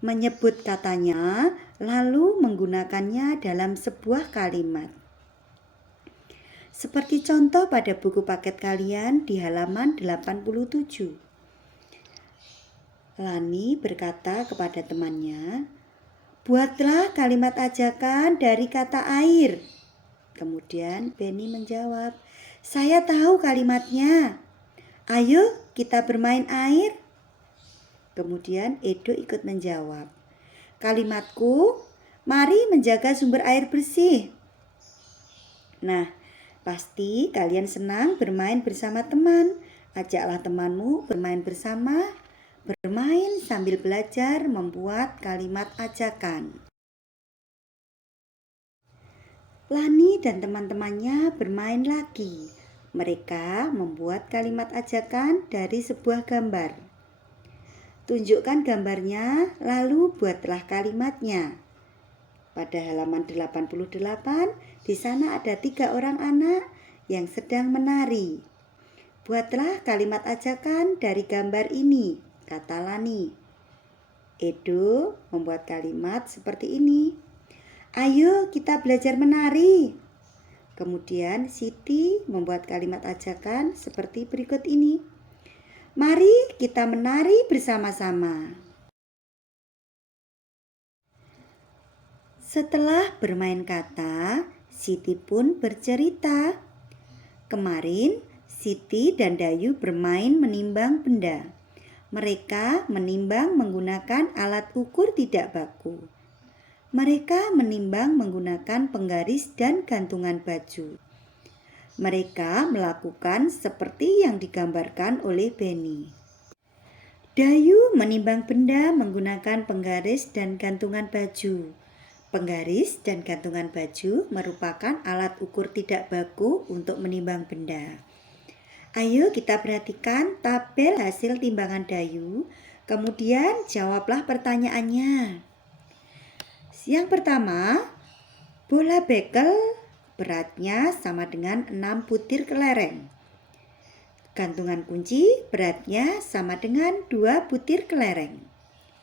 Menyebut katanya, lalu menggunakannya dalam sebuah kalimat. Seperti contoh pada buku paket kalian di halaman 87. Lani berkata kepada temannya, buatlah kalimat ajakan dari kata air. Kemudian Benny menjawab, saya tahu kalimatnya. Ayo kita bermain air. Kemudian Edo ikut menjawab, kalimatku, mari menjaga sumber air bersih. Nah, pasti kalian senang bermain bersama teman. Ajaklah temanmu bermain bersama, bermain sambil belajar membuat kalimat ajakan. Lani dan teman-temannya bermain lagi. Mereka membuat kalimat ajakan dari sebuah gambar. Tunjukkan gambarnya, lalu buatlah kalimatnya. Pada halaman 88, di sana ada 3 orang anak yang sedang menari. Buatlah kalimat ajakan dari gambar ini, kata Lani. Edo membuat kalimat seperti ini. Ayo kita belajar menari. Kemudian Siti membuat kalimat ajakan seperti berikut ini. Mari kita menari bersama-sama. Setelah bermain kata, Siti pun bercerita. Kemarin Siti dan Dayu bermain menimbang benda. Mereka menimbang menggunakan alat ukur tidak baku. Mereka menimbang menggunakan penggaris dan gantungan baju. Mereka melakukan seperti yang digambarkan oleh Benny. Dayu menimbang benda menggunakan penggaris dan gantungan baju. Penggaris dan gantungan baju merupakan alat ukur tidak baku untuk menimbang benda. Ayo kita perhatikan tabel hasil timbangan Dayu, kemudian jawablah pertanyaannya. Yang pertama, bola bekel beratnya sama dengan 6 butir kelereng. Gantungan kunci beratnya sama dengan 2 butir kelereng.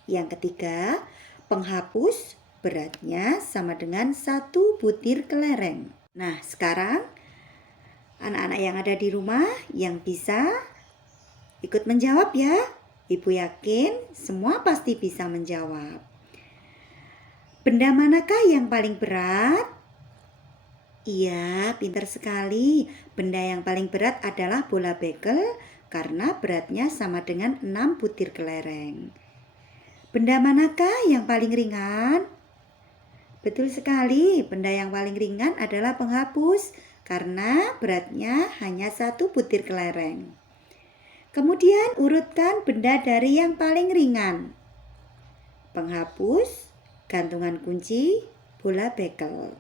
Yang ketiga, penghapus beratnya sama dengan 1 butir kelereng. Nah, sekarang anak-anak yang ada di rumah yang bisa ikut menjawab ya. Ibu yakin semua pasti bisa menjawab. Benda manakah yang paling berat? Iya, pintar sekali. Benda yang paling berat adalah bola bekel karena beratnya sama dengan 6 butir kelereng. Benda manakah yang paling ringan? Betul sekali, benda yang paling ringan adalah penghapus karena beratnya hanya 1 butir kelereng. Kemudian urutkan benda dari yang paling ringan. Penghapus, gantungan kunci, bola bekel.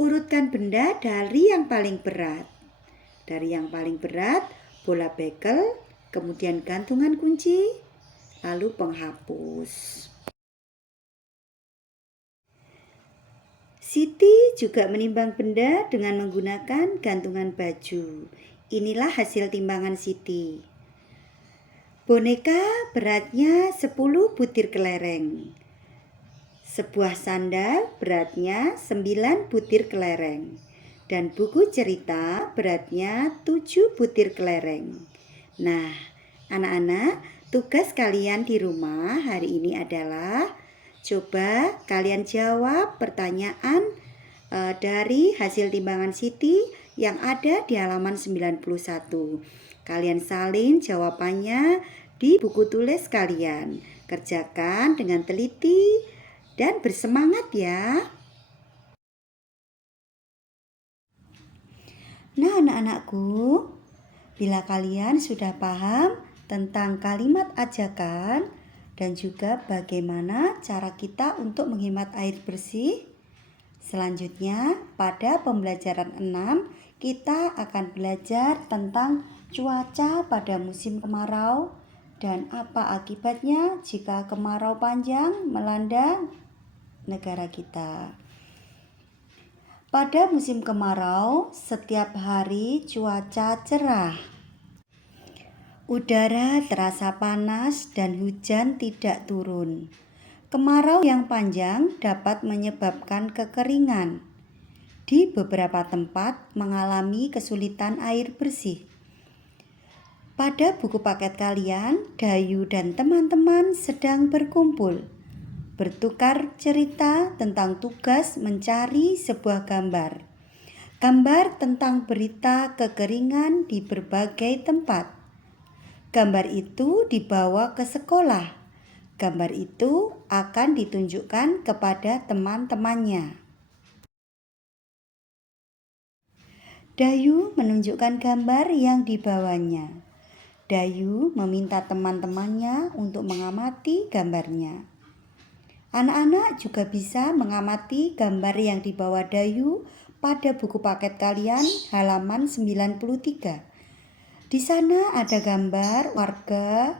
Urutkan benda dari yang paling berat. Dari yang paling berat, bola bekel, kemudian gantungan kunci, lalu penghapus. Siti juga menimbang benda dengan menggunakan gantungan baju. Inilah hasil timbangan Siti. Boneka beratnya 10 butir kelereng. Sebuah sandal beratnya 9 butir kelereng. Dan buku cerita beratnya 7 butir kelereng. Nah, anak-anak, tugas kalian di rumah hari ini adalah coba kalian jawab pertanyaan dari hasil timbangan Siti yang ada di halaman 91. Kalian salin jawabannya di buku tulis kalian. Kerjakan dengan teliti dan bersemangat ya. Nah anak-anakku, bila kalian sudah paham tentang kalimat ajakan dan juga bagaimana cara kita untuk menghemat air bersih, selanjutnya pada pembelajaran 6 kita akan belajar tentang cuaca pada musim kemarau dan apa akibatnya jika kemarau panjang melanda negara kita. Pada musim kemarau, setiap hari cuaca cerah. Udara terasa panas dan hujan tidak turun. Kemarau yang panjang dapat menyebabkan kekeringan. Di beberapa tempat mengalami kesulitan air bersih. Pada buku paket kalian, Dayu dan teman-teman sedang berkumpul, bertukar cerita tentang tugas mencari sebuah gambar. Gambar tentang berita kekeringan di berbagai tempat. Gambar itu dibawa ke sekolah. Gambar itu akan ditunjukkan kepada teman-temannya. Dayu menunjukkan gambar yang dibawanya. Dayu meminta teman-temannya untuk mengamati gambarnya. Anak-anak juga bisa mengamati gambar yang dibawa Dayu pada buku paket kalian halaman 93. Di sana ada gambar warga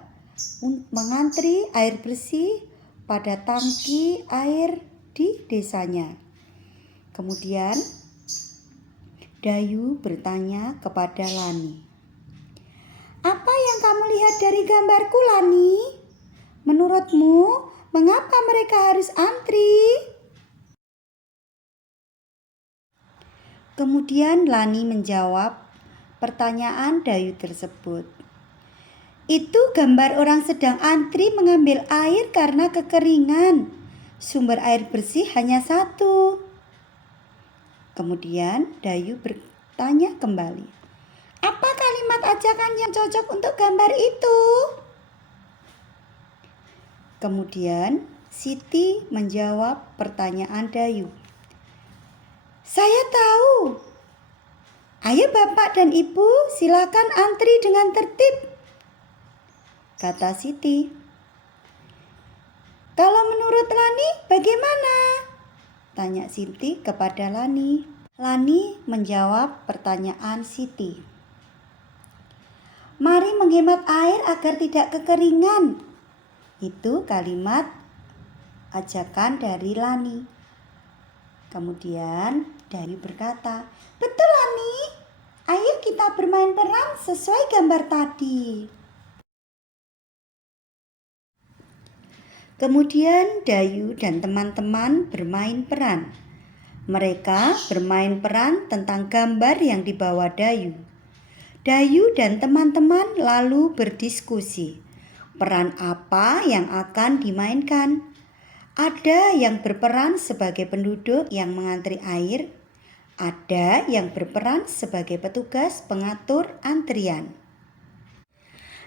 mengantri air bersih pada tangki air di desanya. Kemudian Dayu bertanya kepada Lani, "Apa yang kamu lihat dari gambarku, Lani? Menurutmu, mengapa mereka harus antri?" Kemudian Lani menjawab pertanyaan Dayu tersebut. "Itu gambar orang sedang antri mengambil air karena kekeringan. Sumber air bersih hanya satu." Kemudian Dayu bertanya kembali, "Apa kalimat ajakan yang cocok untuk gambar itu?" Kemudian Siti menjawab pertanyaan Dayu. "Saya tahu. Ayo Bapak dan Ibu, silakan antri dengan tertib." kata Siti. Kalau menurut Lani bagaimana? Tanya Siti kepada Lani. Lani menjawab pertanyaan Siti. Mari menghemat air agar tidak kekeringan. Itu kalimat ajakan dari Lani. Kemudian Dayu berkata, betul Lani, ayo kita bermain peran sesuai gambar tadi. Kemudian Dayu dan teman-teman bermain peran. Mereka bermain peran tentang gambar yang dibawa Dayu. Dayu dan teman-teman lalu berdiskusi. Peran apa yang akan dimainkan? Ada yang berperan sebagai penduduk yang mengantri air. Ada yang berperan sebagai petugas pengatur antrian.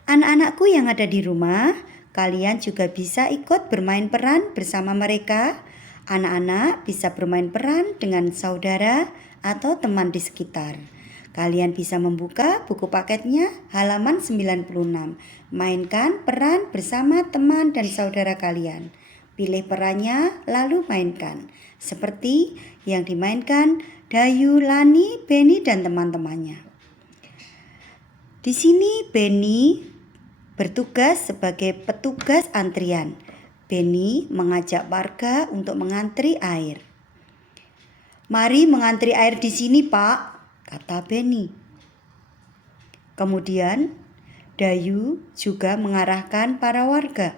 Anak-anakku yang ada di rumah, kalian juga bisa ikut bermain peran bersama mereka. Anak-anak bisa bermain peran dengan saudara atau teman di sekitar. Kalian bisa membuka buku paketnya halaman 96. Mainkan peran bersama teman dan saudara kalian. Pilih perannya lalu mainkan. Seperti yang dimainkan Dayu, Lani, Beni dan teman-temannya. Di sini Beni bertugas sebagai petugas antrian. Beni mengajak warga untuk mengantri air. Mari mengantri air di sini, Pak, kata Beni. Kemudian Dayu juga mengarahkan para warga.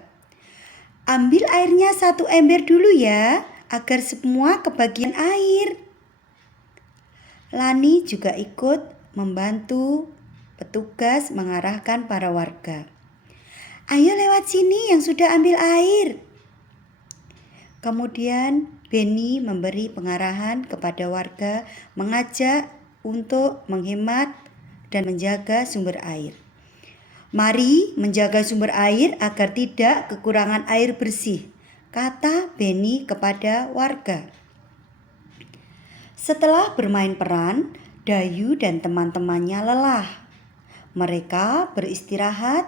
Ambil airnya 1 ember dulu ya, agar semua kebagian air. Lani juga ikut membantu petugas mengarahkan para warga. Ayo lewat sini yang sudah ambil air. Kemudian Beni memberi pengarahan kepada warga, mengajak untuk menghemat dan menjaga sumber air. Mari menjaga sumber air agar tidak kekurangan air bersih, kata Beni kepada warga. Setelah bermain peran, Dayu dan teman-temannya lelah. Mereka beristirahat.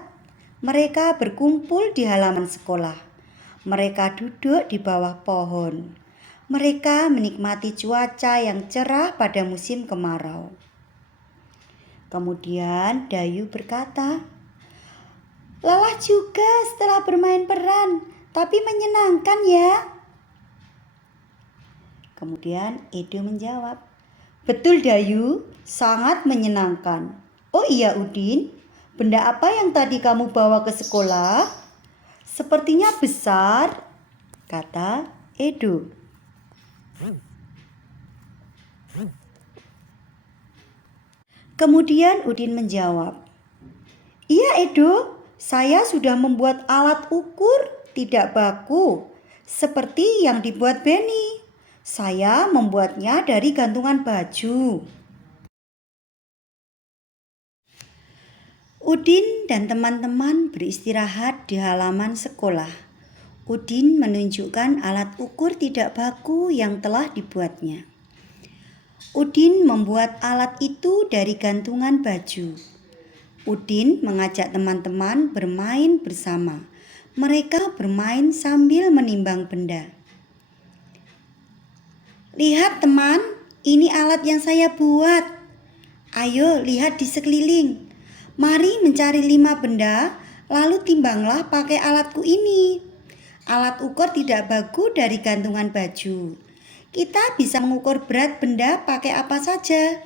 Mereka berkumpul di halaman sekolah. Mereka duduk di bawah pohon. Mereka menikmati cuaca yang cerah pada musim kemarau. Kemudian Dayu berkata, lelah juga setelah bermain peran, tapi menyenangkan ya. Kemudian Edo menjawab, betul Dayu, sangat menyenangkan. Oh iya Udin, benda apa yang tadi kamu bawa ke sekolah? Sepertinya besar, kata Edo. Kemudian Udin menjawab, iya Edo, saya sudah membuat alat ukur tidak baku seperti yang dibuat Beni. Saya membuatnya dari gantungan baju. Udin dan teman-teman beristirahat di halaman sekolah. Udin menunjukkan alat ukur tidak baku yang telah dibuatnya. Udin membuat alat itu dari gantungan baju. Udin mengajak teman-teman bermain bersama. Mereka bermain sambil menimbang benda. Lihat teman, ini alat yang saya buat. Ayo lihat di sekeliling. Mari mencari 5 benda, lalu timbanglah pakai alatku ini. Alat ukur tidak baku dari gantungan baju. Kita bisa mengukur berat benda pakai apa saja.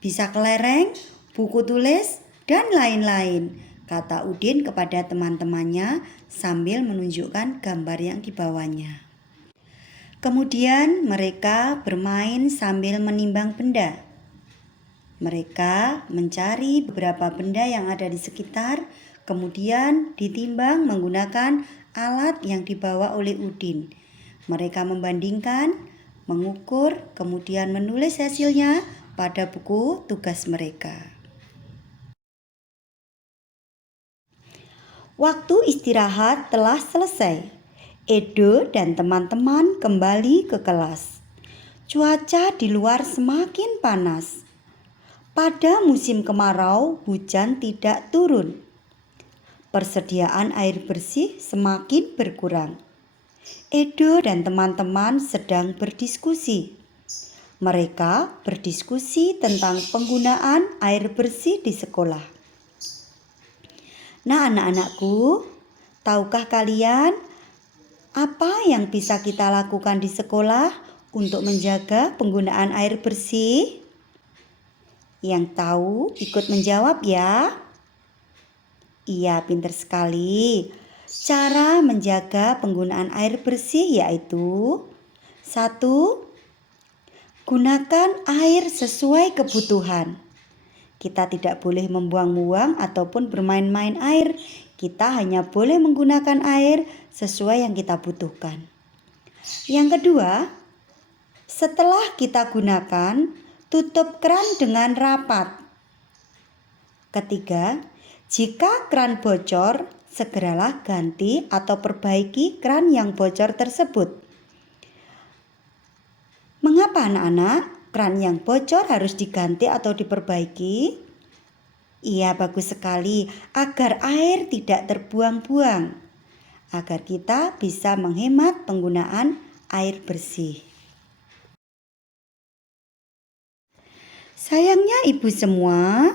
Bisa kelereng, buku tulis, dan lain-lain, kata Udin kepada teman-temannya sambil menunjukkan gambar yang dibawanya. Kemudian mereka bermain sambil menimbang benda. Mereka mencari beberapa benda yang ada di sekitar, kemudian ditimbang menggunakan alat yang dibawa oleh Udin. Mereka membandingkan, mengukur, kemudian menulis hasilnya pada buku tugas mereka. Waktu istirahat telah selesai. Edo dan teman-teman kembali ke kelas. Cuaca di luar semakin panas. Pada musim kemarau, hujan tidak turun. persediaan air bersih semakin berkurang. Edo dan teman-teman sedang berdiskusi. Mereka berdiskusi tentang penggunaan air bersih di sekolah. Nah, anak-anakku, tahukah kalian apa yang bisa kita lakukan di sekolah untuk menjaga penggunaan air bersih? Yang tahu ikut menjawab ya. Iya, pintar sekali. Cara menjaga penggunaan air bersih yaitu 1. Gunakan air sesuai kebutuhan. Kita tidak boleh membuang-buang ataupun bermain-main air. Kita hanya boleh menggunakan air sesuai yang kita butuhkan. Yang kedua, setelah kita gunakan, tutup keran dengan rapat. Ketiga, jika keran bocor, segeralah ganti atau perbaiki keran yang bocor tersebut. Mengapa anak-anak keran yang bocor harus diganti atau diperbaiki? Iya, bagus sekali, agar air tidak terbuang-buang, agar kita bisa menghemat penggunaan air bersih. Sayangnya ibu semua,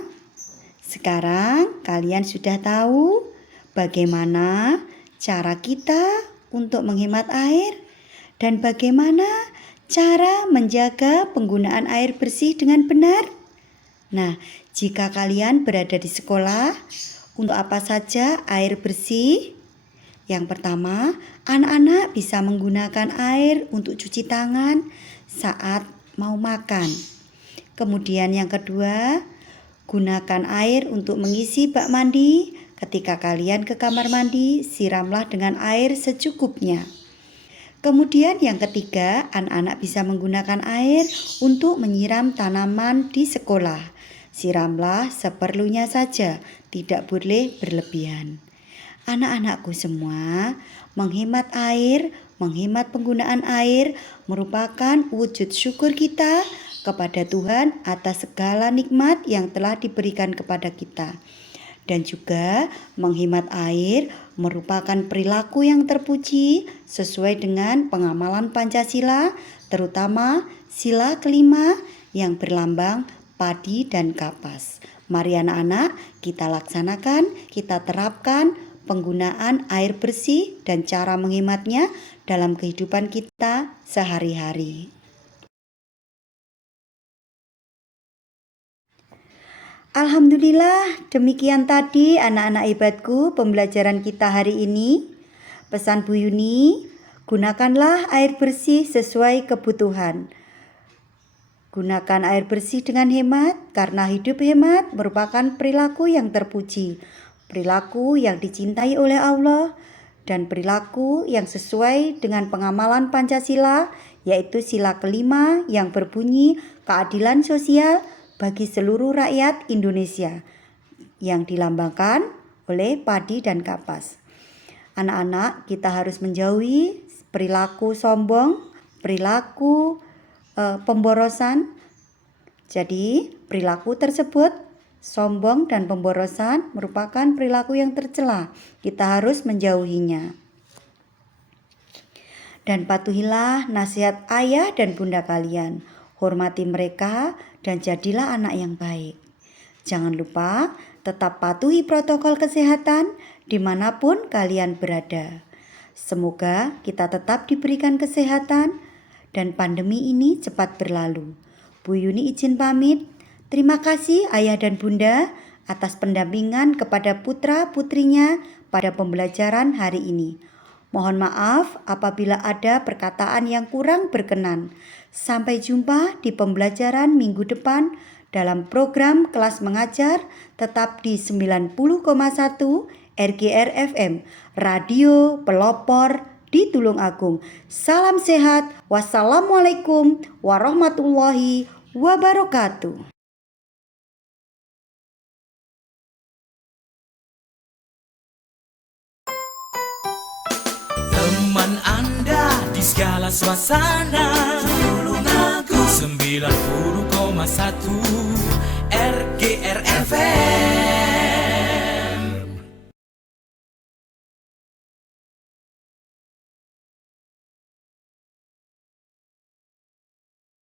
sekarang kalian sudah tahu bagaimana cara kita untuk menghemat air dan bagaimana cara menjaga penggunaan air bersih dengan benar. Nah, jika kalian berada di sekolah, untuk apa saja air bersih? Yang pertama, anak-anak bisa menggunakan air untuk cuci tangan saat mau makan. Kemudian yang kedua, gunakan air untuk mengisi bak mandi. Ketika kalian ke kamar mandi, siramlah dengan air secukupnya. Kemudian yang ketiga, anak-anak bisa menggunakan air untuk menyiram tanaman di sekolah. Siramlah seperlunya saja, tidak boleh berlebihan. Anak-anakku semua, menghemat air, menghemat penggunaan air merupakan wujud syukur kita kepada Tuhan atas segala nikmat yang telah diberikan kepada kita. Dan juga menghemat air merupakan perilaku yang terpuji sesuai dengan pengamalan Pancasila, terutama sila kelima yang berlambang padi dan kapas. Mari anak-anak kita laksanakan, kita terapkan penggunaan air bersih dan cara menghematnya dalam kehidupan kita sehari-hari. Alhamdulillah, demikian tadi anak-anak hebatku pembelajaran kita hari ini. Pesan Bu Yuni, gunakanlah air bersih sesuai kebutuhan. Gunakan air bersih dengan hemat, karena hidup hemat merupakan perilaku yang terpuji, perilaku yang dicintai oleh Allah, dan perilaku yang sesuai dengan pengamalan Pancasila, yaitu sila kelima yang berbunyi keadilan sosial bagi seluruh rakyat Indonesia yang dilambangkan oleh padi dan kapas. Anak-anak, kita harus menjauhi perilaku sombong, perilaku pemborosan. Jadi, perilaku tersebut sombong dan pemborosan merupakan perilaku yang tercela. Kita harus menjauhinya. Dan patuhilah nasihat ayah dan bunda kalian. Hormati mereka dan jadilah anak yang baik. Jangan lupa tetap patuhi protokol kesehatan dimanapun kalian berada. Semoga kita tetap diberikan kesehatan dan pandemi ini cepat berlalu. Bu Yuni izin pamit. Terima kasih ayah dan bunda atas pendampingan kepada putra-putrinya pada pembelajaran hari ini. Mohon maaf apabila ada perkataan yang kurang berkenan. Sampai jumpa di pembelajaran minggu depan dalam program kelas mengajar tetap di 90,1 RGR FM, Radio Pelopor di Tulungagung. Salam sehat. Wassalamualaikum warahmatullahi wabarakatuh. Teman Anda di segala suasana, Tulungagung 90,1 RGR FM.